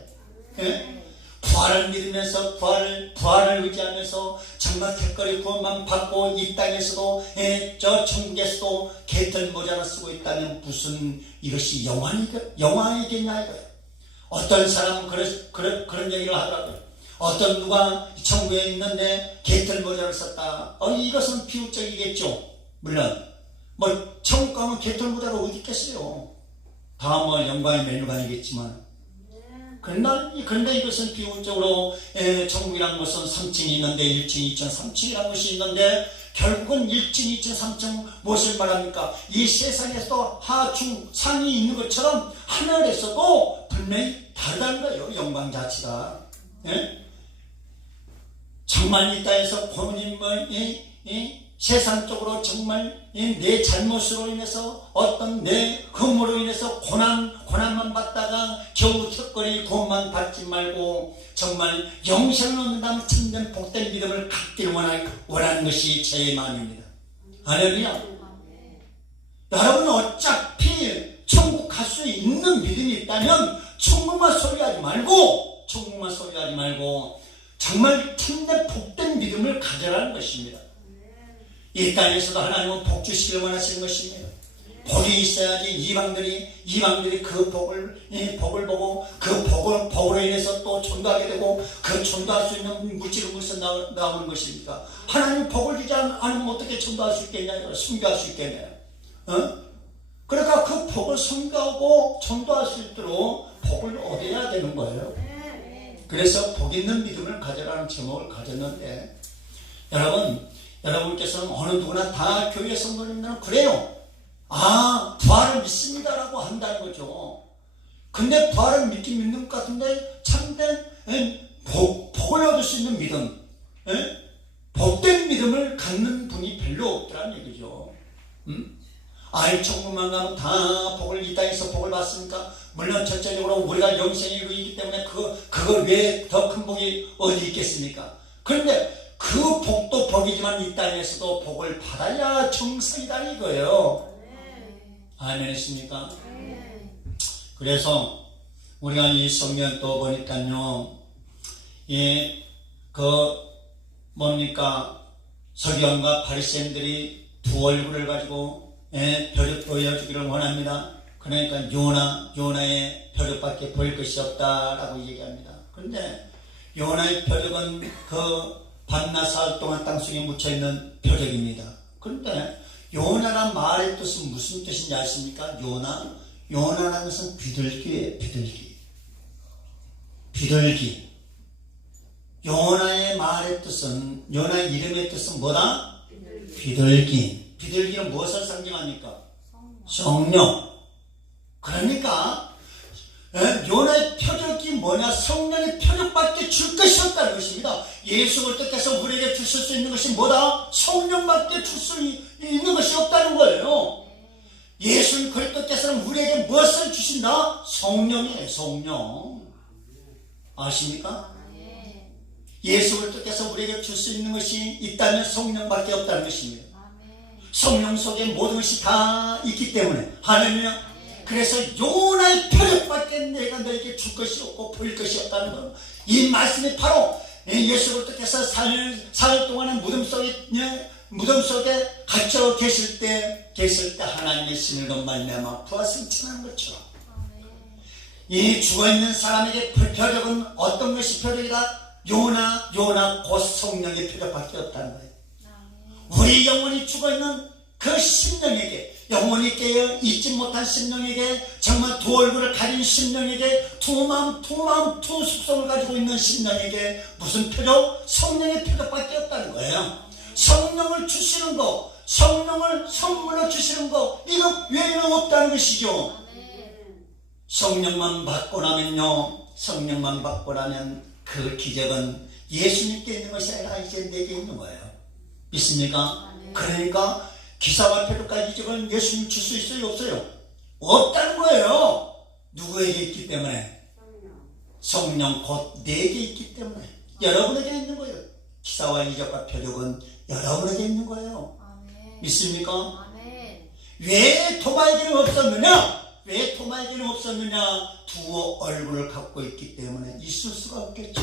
부활을 믿으면서 부활을 의지하면서 정말 택거리 구원만 받고 이 땅에서도 저 천국에서도 개털 모자를 쓰고 있다면 무슨 이것이 영광이겠냐 이거예요. 어떤 사람은 그런 얘기를 하더라고요. 어떤 누가 천국에 있는데 개털 모자를 썼다. 이것은 비유적이겠죠. 물론 천국 가면 개털 모자가 어디 있겠어요. 다 영광의 메뉴관이겠지만, 그런데 이것은 비유적으로 천국이라는 것은 3층이 있는데 1층, 2층, 3층이라는 것이 있는데, 결국은 1층, 2층, 3층 무엇을 말합니까? 이 세상에서도 하중, 상이 있는 것처럼 하늘에서도 분명히 다르다는 거예요. 영광 자체가. 정말 이 땅에서 세상적으로 정말 내 잘못으로 인해서 어떤 내 흠으로 인해서 고난만 받다가 겨우 턱걸이 구원만 받지 말고 정말 영생을 얻는다면 참된 복된 믿음을 갖기를 원하는 것이 제 마음입니다. 할렐루야. 여러분 어차피 천국 갈 수 있는 믿음이 있다면 천국만 소리하지 말고 정말 참된 복된 믿음을 가져라는 것입니다. 이 땅에서도 하나님은 복 주시길 원하시는 것입니다. 복이 있어야지 이방들이 그 복을 보고 그 복으로 인해서 또 전도하게 되고, 그 전도할 수 있는 물질은 무엇서 나오는 것입니까? 하나님 복을 주지 않으면 어떻게 전도할 수 있겠냐요? 순교할 수 있겠냐요? 그러니까 그 복을 순교하고 전도할 수 있도록 복을 얻어야 되는 거예요. 그래서 복 있는 믿음을 가져라는 제목을 가졌는데, 여러분께서는 어느 누구나 다 교회 성도님들은 그래요. 부활을 믿습니다라고 한다는 거죠. 근데 부활을 믿는 것 같은데 참된 복을 얻을 수 있는 믿음, 복된 믿음을 갖는 분이 별로 없더라는 얘기죠. 천국만 가면 다 이 땅에서 복을 받습니까? 물론 전체적으로 우리가 영생에 이르기 때문에 그걸 왜 더 큰 복이 어디 있겠습니까? 그런데 그 복도 복이지만 이 땅에서도 복을 받아야 정상이다 이거예요. 아멘이십니까? 그래서 우리가 이 성경 또 보니까요, 서기관과 바리새인들이 두 얼굴을 가지고 벼룩 보여주기를 원합니다. 그러니까 요나의 벼룩밖에 보일 것이 없다라고 얘기합니다. 그런데 요나의 벼룩은 그 밤낮 사흘 동안 땅속에 묻혀있는 벼룩입니다. 그런데 요나란 말의 뜻은 무슨 뜻인지 아십니까? 요나라는 것은 비둘기예요. 비둘기. 요나의 말의 뜻은, 요나의 이름의 뜻은 뭐다? 비둘기. 비둘기는 무엇을 상징합니까? 성령. 그러니까 요나의 표적이 뭐냐? 성령의 표적밖에 줄 것이 없다는 것입니다. 예수 그리스도께서 우리에게 주실 수 있는 것이 뭐다? 성령밖에 줄 수 있는 것이 없다는 거예요. 예수 그리스도께서는 우리에게 무엇을 주신다? 성령이에요. 성령. 아십니까? 예수 그리스도께서 우리에게 줄 수 있는 것이 있다면 성령밖에 없다는 것입니다. 성령 속에 모든 것이 다 있기 때문에. 할렐루야. 그래서 요나의 표적밖에 내가 너에게 줄 것이 없고 보일 것이 없다는 것. 이 말씀이 바로 예수 그리스도께서 사흘 동안은 무덤 속에 갇혀 계실 때 하나님의 신을 말미암아 부활승천하는 것처럼 이 죽어있는 사람에게 표적은 어떤 것이 표적이다? 요나 곧 성령의 표적밖에 없다는 거예요. 우리 영혼이 죽어있는 그 심령에게, 영혼이 깨어 잊지 못한 심령에게, 정말 두 얼굴을 가진 심령에게, 두 마음, 두 속성을 가지고 있는 심령에게 무슨 표적? 성령의 표적밖에 없다는 거예요. 성령을 주시는 거, 성령을 선물로 주시는 거, 이거 외에는 없다는 것이죠. 성령만 받고 나면 그 기적은 예수님께 있는 것이 아니라 이제 내게 있는 거예요. 믿습니까? 그러니까 기사와 표적과 기적은 예수님 줄 수 있어요? 없어요? 없다는 거예요. 누구에게 있기 때문에? 성령 곧 내게 있기 때문에 여러분에게 있는 거예요. 기사와 이적과 표적은 여러분에게 있는 거예요. 믿습니까? 왜 토마에게는 없었느냐? 두 얼굴을 갖고 있기 때문에 있을 수가 없겠죠.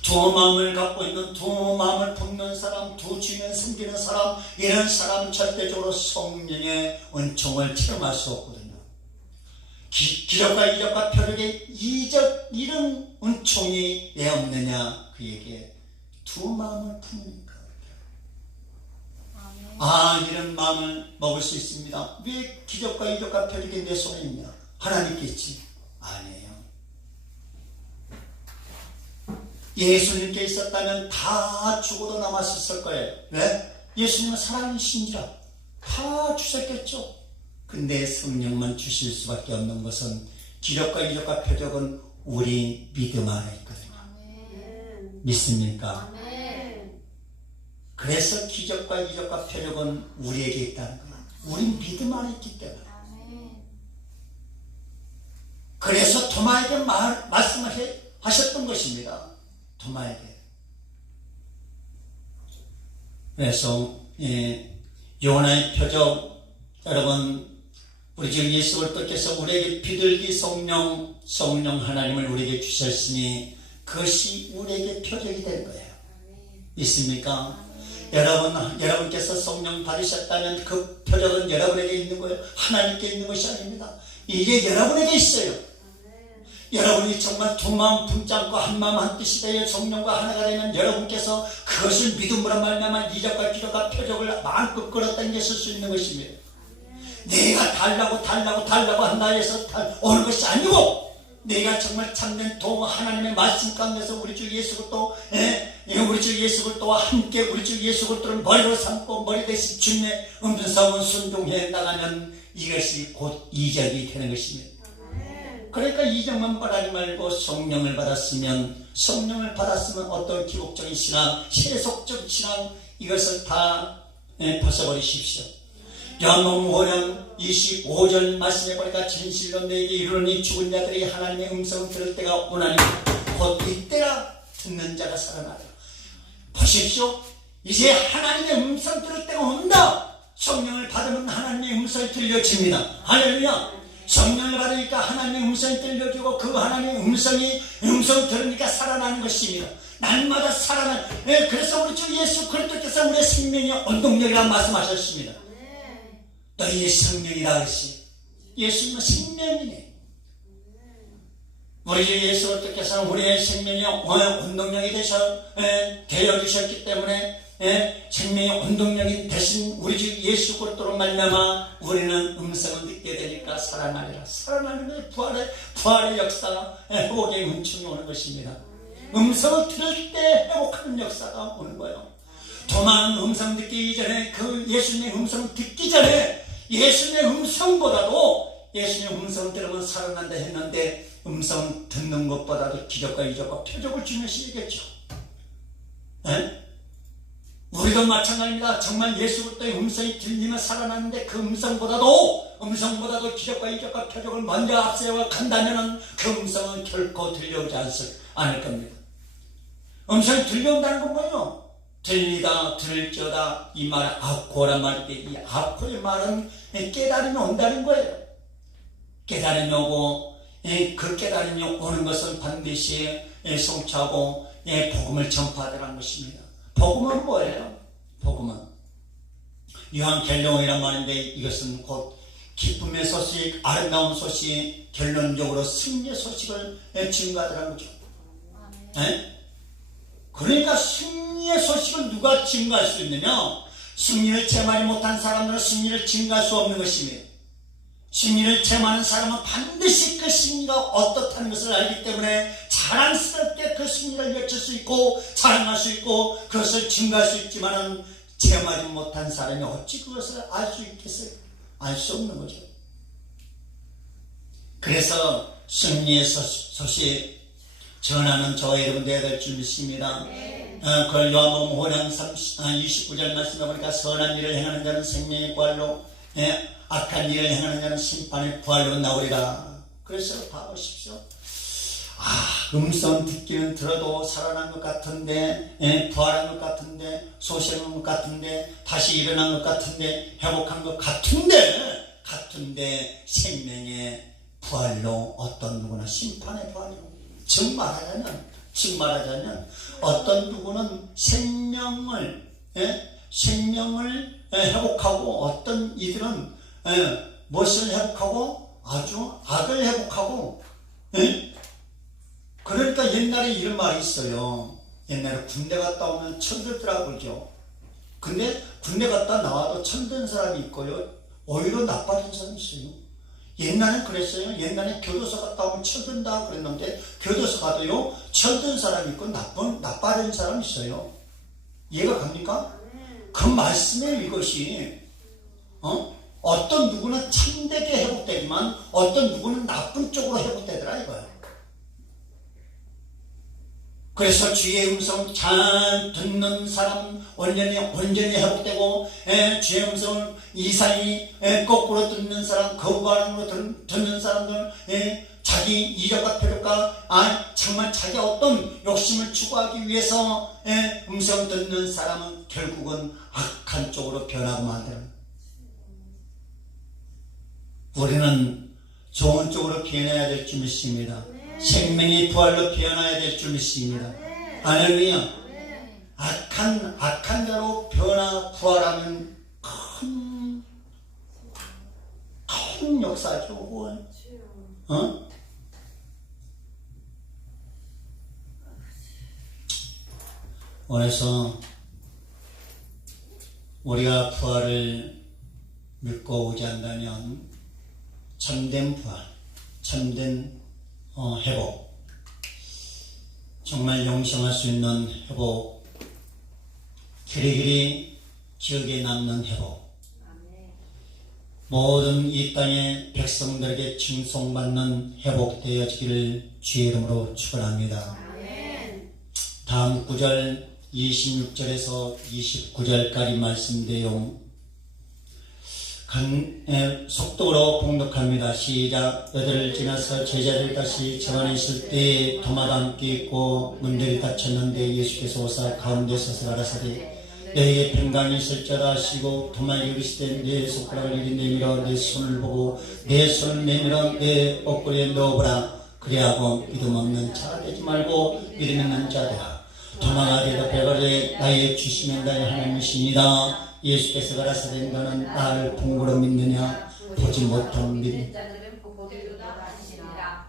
두 마음을 갖고 있는, 두 마음을 품는 사람, 두 주인을 섬기는 사람, 이런 사람은 절대적으로 성령의 은총을 체험할 수 없거든요. 기적과 이적과 표적의 이런 은총이 왜 없느냐? 그에게 두 마음을 품으니까. 이런 마음을 먹을 수 있습니다. 왜 기적과 이적과 표적이 내 손에 있냐? 하나님께 있지? 아니에요. 예수님께 있었다면 다 죽어도 남았을 거예요. 왜? 예수님은 사랑이신지라 다 주셨겠죠. 근데 성령만 주실 수밖에 없는 것은 기적과 이적과 표적은 우리 믿음 안에 있거든요. 믿습니까? 그래서 기적과 이적과 표적은 우리에게 있다는 거예요. 우리 믿음 안에 있기 때문에. 그래서 도마에게 말씀을 하셨던 것입니다. 도마에게. 그래서 요나의 표적, 여러분, 우리 주 예수 그리스도께서 우리에게 비둘기 성령 하나님을 우리에게 주셨으니 그것이 우리에게 표적이 될 거예요. 있습니까? 여러분께서 성령 받으셨다면 그 표적은 여러분에게 있는 거예요. 하나님께 있는 것이 아닙니다. 이게 여러분에게 있어요. 여러분이 정말 두 마음 품지 않고 한 마음 한 뜻이 되어 성령과 하나가 되면 여러분께서 그것을 믿음으로 말미암아 이적과 기적과 표적을 마음껏 끌어당겼을 수 있는 것입니다. 내가 달라고 한다 해서 오는 것이 아니고, 내가 정말 참된 하나님의 말씀 가운데서 우리 주 예수 그리스도와 함께 우리 주 예수 그리스도를 머리로 삼고 머리 대신 주님의 음성을 순종해 나가면 이것이 곧 이적이 되는 것입니다. 그러니까 이적만 바라지 말고 성령을 받았으면 어떤 기복적인 신앙, 세속적 신앙, 이것을 다 벗어버리십시오. 요한복음 5장 25절 말씀해 보니까 진실로 내게 이르노니 죽은 자들이 하나님의 음성을 들을 때가 오나니 곧 이때라 듣는 자가 살아나리라. 보십시오. 이제 하나님의 음성 들을 때가 온다. 성령을 받으면 하나님의 음성이 들려집니다. 할렐루야. 성령을 받으니까 하나님의 음성이 들려지고 그 하나님의 음성 들으니까 살아나는 것입니다. 날마다 그래서 우리 주 예수 그리스도께서 우리의 생명의 원동력이라고 말씀하셨습니다. 너희의 생명이라 하시. 예수님은 생명이네. 우리 주 예수 그리스도께서는 우리의 생명의 원동력이 되어주셨기 때문에 생명의 원동력이 대신 우리 주 예수 그리스도로 말미암아 우리는 음성을 듣게 되니까 살아나리라. 살아나는 것이 부활의 역사가, 회복의 은총이 오는 것입니다. 음성을 들을 때 회복하는 역사가 오는 거예요. 도마는 음성 듣기 이전에 그 예수님의 음성 듣기 전에 예수님의 음성보다도 예수님의 음성 들으면 살아난다 했는데 음성 듣는 것보다도 기적과 이적과 표적을 중요시하겠죠. 우리도 마찬가지입니다. 정말 예수 그리스도의 음성이 들리면 살아나는데 그 음성보다도 기적과 이적과 표적을 먼저 앞세워 간다면 그 음성은 결코 들려오지 않을 겁니다. 음성이 들려온다는 건 뭐예요? 들리다 들을지어다 이 말은 아코란 말인데 이 아코의 말은 깨달음이 온다는 거예요. 깨달음이 오고 그 깨달음이 오는 것은 반드시 성취하고 복음을 전파하라는 것입니다. 복음은 뭐예요? 복음은 요한계시록이란 말인데 이것은 곧 기쁨의 소식, 아름다운 소식, 결론적으로 승리의 소식을 증거하라는 거죠. 그러니까 승리의 소식을 누가 증거할 수 있느냐? 승리를 체험하지 못한 사람들은 승리를 증거할 수 없는 것입니다. 승리를 체험하는 사람은 반드시 그 승리가 어떻다는 것을 알기 때문에 자랑스럽게 그 승리를 외칠 수 있고 자랑할 수 있고 그것을 증거할 수 있지만 체험하지 못한 사람이 어찌 그것을 알 수 있겠어요? 알 수 없는 거죠. 그래서 승리의 소식 전하는 저와 여러분 되어야 될 줄 믿습니다. 그걸 요한복음 5장 29절 말씀해 보니까 선한 일을 행하는 자는 생명의 부활로 악한 일을 행하는 자는 심판의 부활로 나오리라. 그래서 봐보십시오. 음성 듣기는 들어도 살아난 것 같은데 부활한 것 같은데 소생한 것 같은데 다시 일어난 것 같은데 회복한 것 같은데 생명의 부활로 어떤 누구나 심판의 부활로 즉 말하자면 어떤 누구는 생명을 회복하고 어떤 이들은 무엇을 회복하고 아주 악을 회복하고 그러니까 옛날에 이런 말이 있어요. 옛날에 군대 갔다 오면 철들더라고 그러죠. 근데 군대 갔다 나와도 철든 사람이 있고요. 오히려 나빠진 사람이 있어요. 옛날엔 그랬어요. 옛날에 교도소 갔다 오면 철든다 그랬는데 교도소 가도요 철든 사람이 있고 나빠진 사람이 있어요. 이해가 갑니까? 그 말씀에 이것이 어떤 누구는 참되게 회복되지만 어떤 누구는 나쁜 쪽으로 회복되더라 이거야. 그래서 주의 음성 잘 듣는 사람 온전히 회복되고 주의 음성을 이상히 거꾸로 듣는 사람 거부반응으로 듣는 사람들 자기 이적과 표적과 정말 자기 어떤 욕심을 추구하기 위해서 음성 듣는 사람은 결국은 악한 쪽으로 변하고 만드는 우리는 좋은 쪽으로 변해야 될 줄 믿습니다. 생명의 부활로 변화해야 될 줄 믿습니다. 할렐루야. 악한 자로 부활하면 큰 역사죠. 그래서 우리가 부활을 믿고 오지 않다면 참된 부활, 참된 회복, 정말 영생할 수 있는 회복, 길이길이 기억에 남는 회복, 모든 이 땅의 백성들에게 칭송받는 회복되어지기를 주의 이름으로 축원합니다. 다음 9절 26절에서 29절까지 말씀 내용 속도로 봉독합니다. 시작. 여들을 지나서 제자들 다시 집안에 있을 때 도마도 함께 있고 문들이 닫혔는데 예수께서 오사 가운데 서서 가라사대 너에게 평강이 있을지어다 하시고 도마에게 이르시되 내 손가락을 이리 내밀어 내 손을 보고 내 손을 내밀어 내 옷걸이에 넣어보라. 그리하고 믿음 없는 자가 되지 말고 믿음 있는 자 되라. 도마가 대답하되 나의 주시면 나의 하나님이시니라. 예수께서 가라사대 너는 나를 본고로 믿느냐 보지 못한 믿음.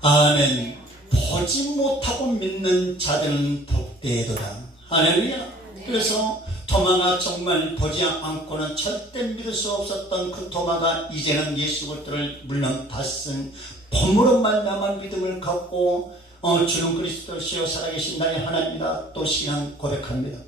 아멘. 보지 못하고 믿는 자들은 복되도다. 할렐루야. 그래서 도마가 정말 보지 않고는 절대 믿을 수 없었던 그 도마가 이제는 예수 그리스도를 물론 다쓴 범으로 말미암아 믿음을 갖고 주는 그리스도시여 살아계신 나의 하나님이다 또 신앙 고백합니다.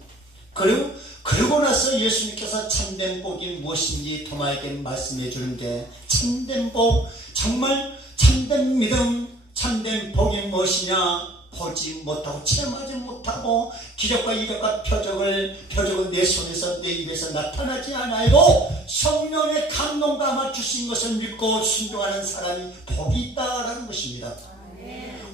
그러고 나서 예수님께서 참된 복이 무엇인지 도마에게 말씀해 주는데, 참된 복, 정말 참된 믿음, 참된 복이 무엇이냐? 보지 못하고 체험하지 못하고 기적과 이적과 표적은 내 손에서 내 입에서 나타나지 않아도 성령의 감동 감아 주신 것을 믿고 순종하는 사람이 복이 있다라는 것입니다.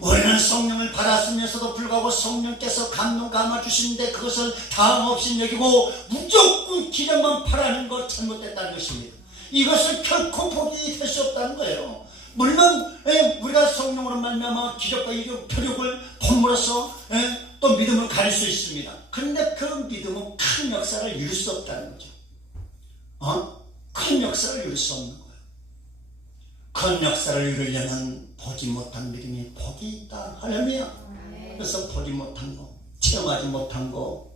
우리는 성령을 받았으면서도 불구하고 성령께서 감동 감아 주시는데 그것을 다함없이 여기고 무조건 기적만 바라는 것 잘못됐다는 것입니다. 이것은 결코 복이 될 수 없다는 거예요. 물론 우리가 성령으로 말미암아 기적과 이적 표적을 본물로써 또 믿음을 가질 수 있습니다. 그런데 그 믿음은 큰 역사를 이룰 수 없다는 거죠. 큰 역사를 이룰 수 없는 거예요. 큰 역사를 이루려면 보지 못한 믿음이 복이 있다. 할렐루야. 그래서 보지 못한 거, 체험하지 못한 거,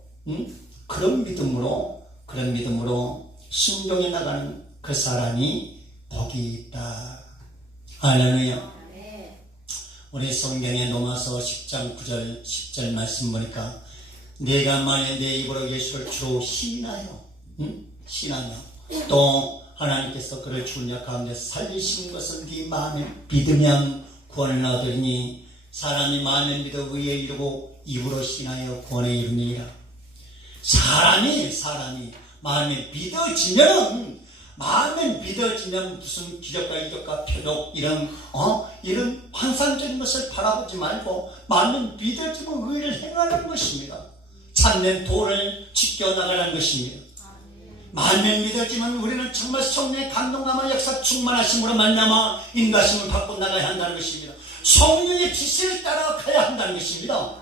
그런 믿음으로 순종해 나가는 그 사람이 복이 있다. 할렐루야. 우리 성경에 로마서 10장 9절 10절 말씀 보니까, 내가 만일 내 입으로 예수를 주로 신하여 또 하나님께서 그를 죽은 자 가운데 살리신 것을 네 마음에 믿으면 구원을 얻으리니, 사람이 마음에 믿어 의에 이르고 입으로 신하여 구원에 이르니라. 사람이 마음에 믿어지면 무슨 기적과 이적과 표적 이런 환상적인 것을 바라보지 말고 마음에 믿어지면 의를 행하는 것입니다. 참된 도를 지켜나가는 것입니다. 마음에 믿어지면 우리는 정말 성령의 감동감화 역사 충만하심으로 말미암아 인도하심을 받고 나가야 한다는 것입니다. 성령의 지시를 따라가야 한다는 것입니다.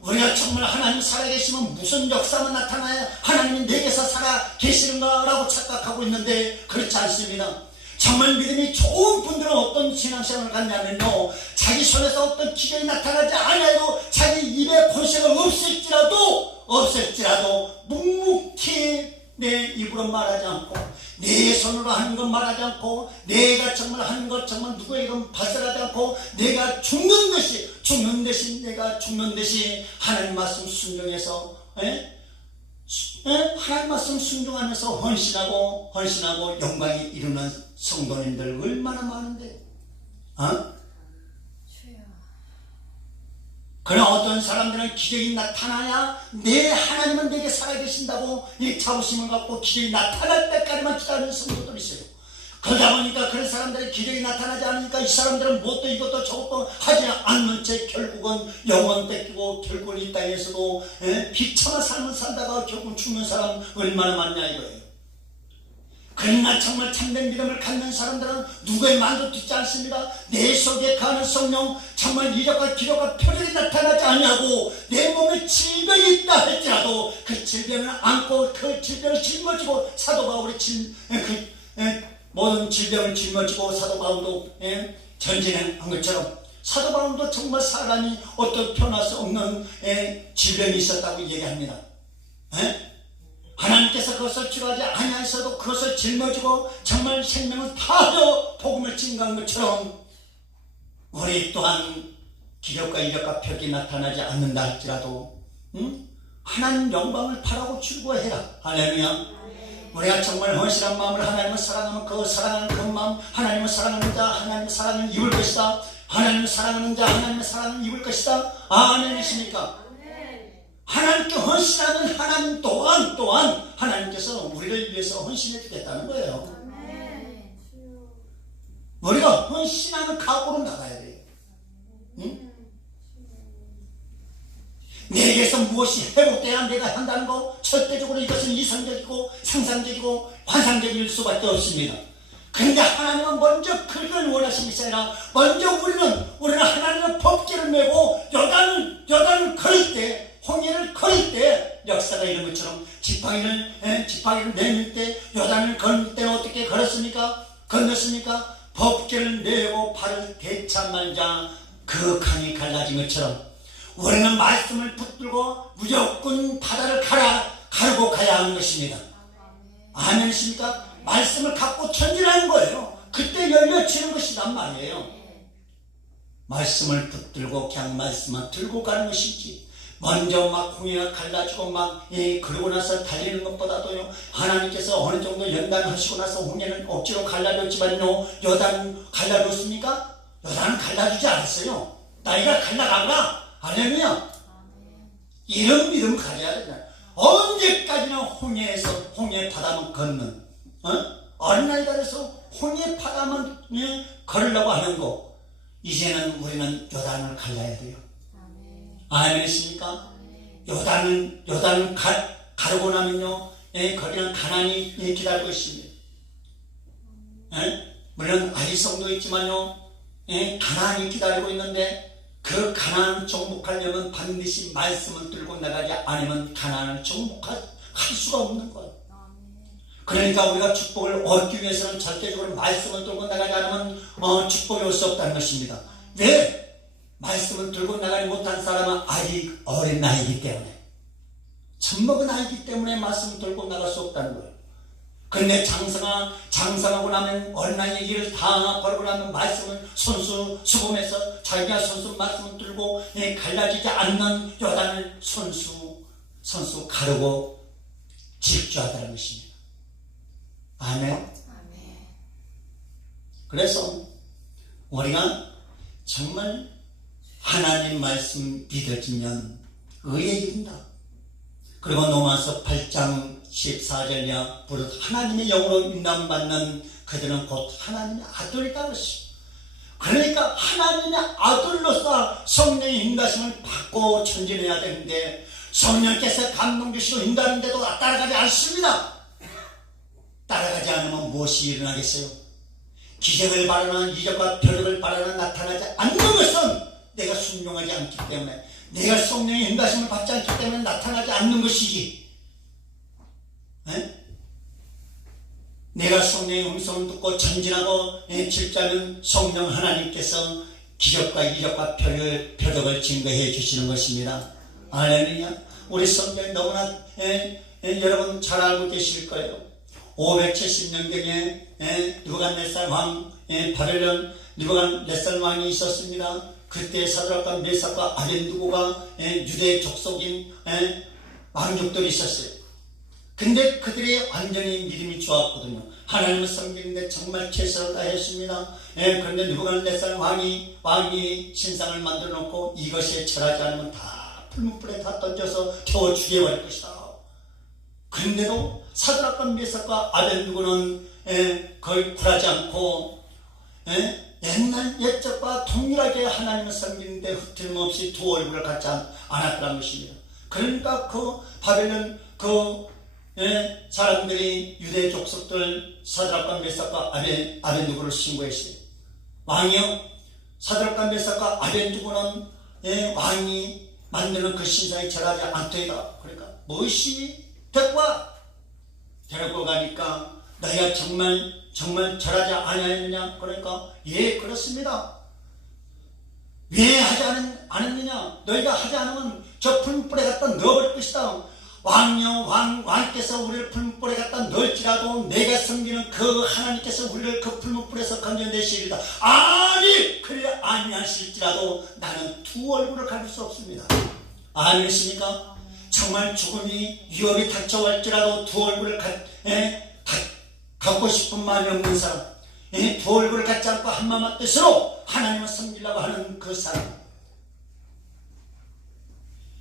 우리가 정말 하나님 살아계시면 무슨 역사만 나타나야 하나님이 내게서 살아계시는가 라고 착각하고 있는데 그렇지 않습니다. 정말 믿음이 좋은 분들은 어떤 신앙생활을 갖냐면요, 자기 손에서 어떤 기적이 나타나지 않아도 자기 입에 권세가 없을지라도 묵묵히 내 입으로 말하지 않고 내 손으로 하는 것 말하지 않고 내가 정말 하는 것 정말 누구에게도 발설하지 않고 내가 죽는 듯이 하나님 말씀 순종해서 하나님 말씀 순종하면서 헌신하고 영광이 이루는 성도님들 얼마나 많은데, 그러나 어떤 사람들은 기적이 나타나야 하나님은 내게 살아계신다고 이 자부심을 갖고 기적이 나타날 때까지만 기다리는 성도들이 있어요. 그러다 보니까 그런 사람들의 기적이 나타나지 않으니까 이 사람들은 뭣도 이것도 저것도 하지 않는 채 결국은 영혼 뺏기고 결국은 이 땅에서도 비참한 삶을 살다가 결국 죽는 사람 얼마나 많냐 이거예요. 그러나 정말 참된 믿음을 갖는 사람들은 누구의 말도 듣지 않습니다. 내 속에 가는 성령, 정말 이적과 기적과 표적이 나타나지 않냐고 내 몸에 질병이 있다 할지라도 그 질병을 안고 그 질병을 짊어지고 사도 바울이 모든 질병을 짊어지고 사도 바울도 전진한 것처럼 사도 바울도 정말 사람이 어떤 변할 수 없는 질병이 있었다고 얘기합니다. 하나님께서 그것을 치료하지 아니하셔도 그것을 짊어지고 정말 생명을 다하여 복음을 증거한 것처럼 우리 또한 기적과 이적과 표적이 나타나지 않는다 할지라도 하나님 영광을 바라고 즐거워해라. 할렐루야. 우리가 정말 헌신한 마음을 하나님을 사랑하면 그 사랑하는 그 마음, 하나님을 사랑하는 자 하나님의 사랑을 입을 것이다. 하나님을 사랑하는 자 하나님의 사랑을 입을 것이다. 아멘이십니까? 하나님께 헌신하는 하나님 또한 하나님께서 우리를 위해서 헌신해 주겠다는 거예요. 우리가 헌신하는 각오로 나가야 돼요. 내게서 무엇이 회복돼야 내가 한다는 거 절대적으로 이것은 이성적이고 상상적이고 환상적일 수밖에 없습니다. 그런데 하나님은 먼저 그걸 원하시기 시작하라. 먼저 우리는 하나님의 법궤를 메고 요단을 걸을 때, 홍해를 걸을 때 역사가 이런 것처럼 지팡이를 내밀 때, 요단을 걸을 때는 어떻게 건넜습니까? 법궤를 메고 발을 대차 말자 그 강이 갈라진 것처럼 우리는 말씀을 붙들고 무조건 바다를 가르고 가야 하는 것입니다. 아멘이십니까? 말씀을 갖고 전진하는 거예요. 그때 열려지는 것이란 말이에요. 말씀을 붙들고 그냥 말씀만 들고 가는 것이지 먼저 막 홍해가 갈라지고 막 그러고 나서 달리는 것보다도요 하나님께서 어느 정도 연단하시고 나서 홍해는 억지로 갈라졌지만요 요단은 갈라졌습니까? 요단은 갈라주지 않았어요. 나이가 갈라가구나. 할렐루야. 이런 믿음을 가져야 된다. 언제까지나 홍해 바다만 걷는 어린아이가 돼서 홍해 바다만 걸으려고 하는 거 이제는 우리는 요단을 갈라야 돼요. 아멘이십니까? 요단은 가르고 나면요 거기는 가나안이 기다리고 있습니다. 물론 아리성도 있지만요 가나안이 기다리고 있는데 그 가나안을 정복하려면 반드시 말씀을 들고 나가지 않으면 가나안을 정복할 수가 없는 거예요. 그러니까 우리가 축복을 얻기 위해서는 절대적으로 말씀을 들고 나가지 않으면 축복이 올 수 없다는 것입니다. 왜? 말씀을 들고 나가지 못한 사람은 아직 어린 나이이기 때문에, 젖먹은 나이이기 때문에 말씀을 들고 나갈 수 없다는 거예요. 그런데 장성하고 나면 어린아이의 길을 다 걸고 나면 말씀을 손수 수범해서 자기가 손수 말씀을 들고 갈라지지 않는 요단을 손수 가르고 질주하다는 것입니다. 아멘. 그래서 우리가 정말 하나님 말씀 믿어지면 의에 이른다. 그리고 로마서 8장 14절이야 부르 하나님의 영으로 인도받는 그들은 곧 하나님의 아들이다 그랬습니다. 그러니까 하나님의 아들로서 성령의 인도하심을 받고 전진해야 되는데 성령께서 감동 주시고 인도하는데도 따라가지 않습니다. 따라가지 않으면 무엇이 일어나겠어요? 기적을 바라는 이적과 표적을 바라는 나타나지 않는 것은 내가 순종하지 않기 때문에, 내가 성령의 인도하심을 받지 않기 때문에 나타나지 않는 것이지. 내가 성령의 음성을 듣고 전진하고 질자는 성령 하나님께서 기적과 이적과 표적을 증거해 주시는 것입니다. 할렐루야. 우리 성경이 너무나 여러분 잘 알고 계실 거예요. 570년경에 느부갓네살 왕 바벨론 느부갓네살 왕이 있었습니다. 그때 사드락과 메삭과 아벤누고가 유대 족속인 왕족들이 있었어요. 근데 그들이 완전히 믿음이 좋았거든요. 하나님을 섬기는데 정말 최선을 다했습니다. 그런데 느부갓네살 왕이 신상을 만들어 놓고 이것에 절하지 않으면 다 풀무불에 다 던져서 겨우 죽여버릴 것이다. 그런데도 사드락과 메삭과 아벤누고는 거의 굴하지 않고 옛날 옛적과 동일하게 하나님을 섬기는데 틀림없이 두 얼굴을 갖지 않았더라는 것입니다. 그러니까 그 바벨론 사람들이 유대 족속들 사드락과 메삭과 아벤누고를 신고했어요. 왕이요, 사드락과 메삭과 아벤누고는 왕이 만드는 그 신상에 절하지 않더이다. 그러니까 무엇이 데리고 가니까 너희가 정말 절하지 아니하였느냐? 그러니까 예, 그렇습니다. 왜 하지 않았느냐? 너희가 하지 않으면 저 풀무불에 갖다 넣어버릴 것이다. 왕께서 우리를 풀무불에 갖다 넣을지라도 내가 섬기는 그 하나님께서 우리를 그 풀무불에서 건져내시리다. 아니 그래 아니하실지라도 나는 두 얼굴을 가릴 수 없습니다. 아니십니까? 정말 죽음이 위협이 닥쳐갈지라도 두 얼굴을 갖고 싶은 마음이 없는 사람, 두 얼굴을 갖지 않고 한마음 뜻으로 하나님을 섬기려고 하는 그 사람,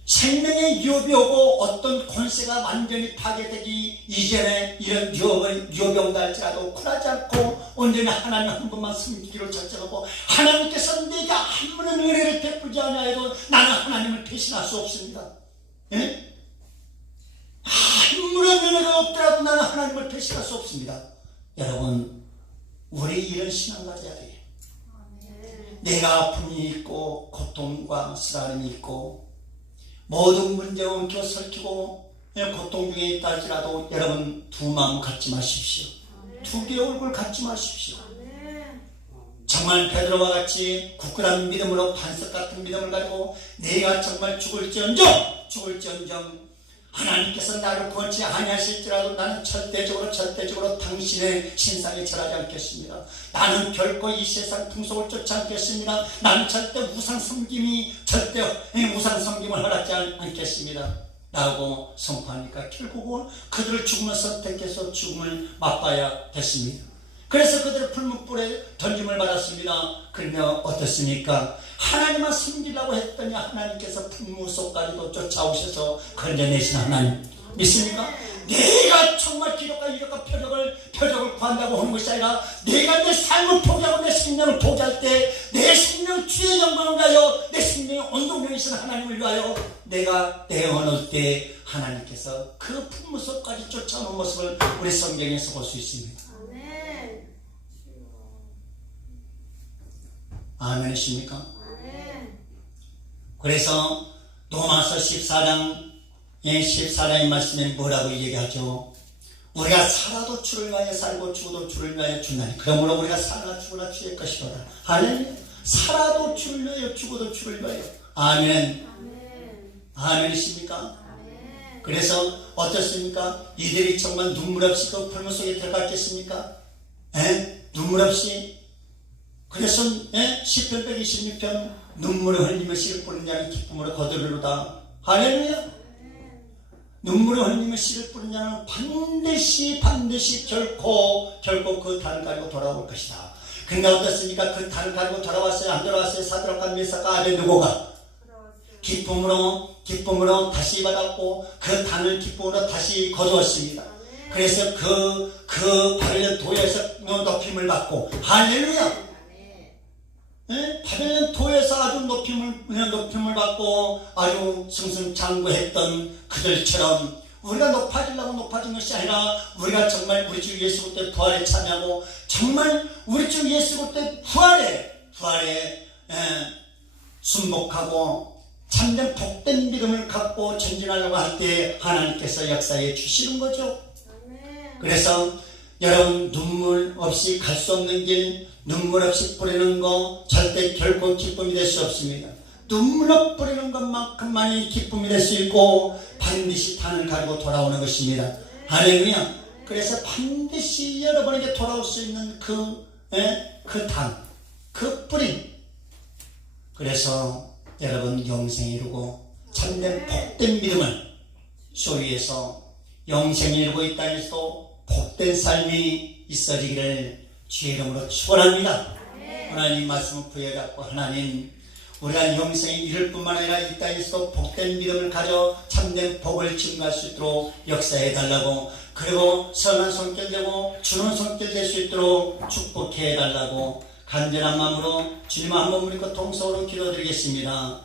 생명의 위협이 오고 어떤 권세가 완전히 파괴되기 이전에 이런 위협이 온다 할지라도 굴하지 않고 온전히 하나님 한 분만 섬기기로 작정하고, 하나님께서 내가 한 번의 은혜를 베풀지 않아도 나는 하나님을 배신할 수 없습니다. 아무런 은혜가 없더라도 나는 하나님을 배신할 수 없습니다. 여러분, 우리 이런 신앙 가져야 돼요. 내가 아픔이 있고 고통과 쓰라림이 있고 모든 문제와 엉켜 설키고 고통 중에 있다 할지라도 여러분 두 마음 갖지 마십시오. 두 개의 얼굴 갖지 마십시오. 정말 베드로와 같이 굳건한 믿음으로 반석 같은 믿음을 가지고 내가 정말 죽을지언정 하나님께서 나를 구원치 아니하실지라도 나는 절대적으로 당신의 신상에 절하지 않겠습니다. 나는 결코 이 세상 풍속을 쫓지 않겠습니다. 나는 절대 우상 섬김을 허락지 않겠습니다 라고 선포하니까 결국은 그들을 죽음을 선택해서 죽음을 맛봐야 됐습니다. 그래서 그들을 풀무불에 던짐을 받았습니다. 그러면 어떻습니까? 하나님만 섬기려고 했더니 하나님께서 풀무 속까지도 쫓아오셔서 건져내신 하나님 믿습니까? 내가 정말 기록과 이력과 표적을 구한다고 하는 것이 아니라 내가 내 삶을 포기하고 내 생명을 포기할 때 내 생명 주의 영광을 위하여 내 생명의 온동력이신 하나님을 위하여 내가 내어놓을 때 하나님께서 그 풀무 속까지 쫓아오는 모습을 우리 성경에서 볼 수 있습니다. 아멘이십니까? 그래서 로마서 14장의 말씀에 뭐라고 얘기하죠? 우리가 살아도 주를 위하여 살고 죽어도 주를 위하여 죽나니 그러므로 우리가 살아 죽으나 주의 것이로다. 할렐루야. 살아도 주를 위하여 죽어도 주를 위하여. 아멘. 아멘이십니까? 그래서 어떻습니까? 이들이 정말 눈물 없이 그 풀무 속에 들어갔겠습니까? 눈물 없이. 그래서 시편 126편 눈물을 흘리며 씨를 뿌리는 자는 기쁨으로 거두리로다. 할렐루야. 눈물을 흘리며 씨를 뿌리는 자는 반드시 결코 그 단을 가지고 돌아올 것이다. 근데 어떻습니까? 그 단을 가지고 돌아왔어요? 안 돌아왔어요? 사드락과 메삭과 아벤느고가 기쁨으로 다시 받았고 그 단을 기쁨으로 다시 거두었습니다. 그래서 그 바벨론 도에서 높임을 받고 할렐루야. 바벨론 도에서 아주 높임을 받고 아주 승승장구했던 그들처럼 우리가 높아지려고 높아진 것이 아니라 우리가 정말 우리 주 예수 그리스도의 부활에 참여하고 정말 우리 주 예수 그리스도의 부활에 순복하고 참된 복된 믿음을 갖고 전진하려고 할 때 하나님께서 역사해 주시는 거죠. 그래서 여러분 눈물 없이 갈 수 없는 길, 눈물 없이 뿌리는 거 절대 결코 기쁨이 될 수 없습니다. 눈물로 뿌리는 것만큼만이 기쁨이 될 수 있고 반드시 단을 가지고 돌아오는 것입니다. 할렐루야. 그래서 반드시 여러분에게 돌아올 수 있는 그 단, 그 뿌림. 그래서 여러분 영생에 이루고 참된 복된 믿음을 소유해서 영생에 이루고 이 땅에서도 복된 삶이 있어지기를 주의 이름으로 축원합니다. 하나님 말씀을 부여잡고 하나님 우리가 영생에 이를 뿐만 아니라 이 땅에서도 복된 믿음을 가져 참된 복을 증거할 수 있도록 역사해 달라고 그리고 선한 손길 되고 주는 손길 될 수 있도록 축복해 달라고 간절한 마음으로 주님 한 번 부리고 통성으로 기도드리겠습니다.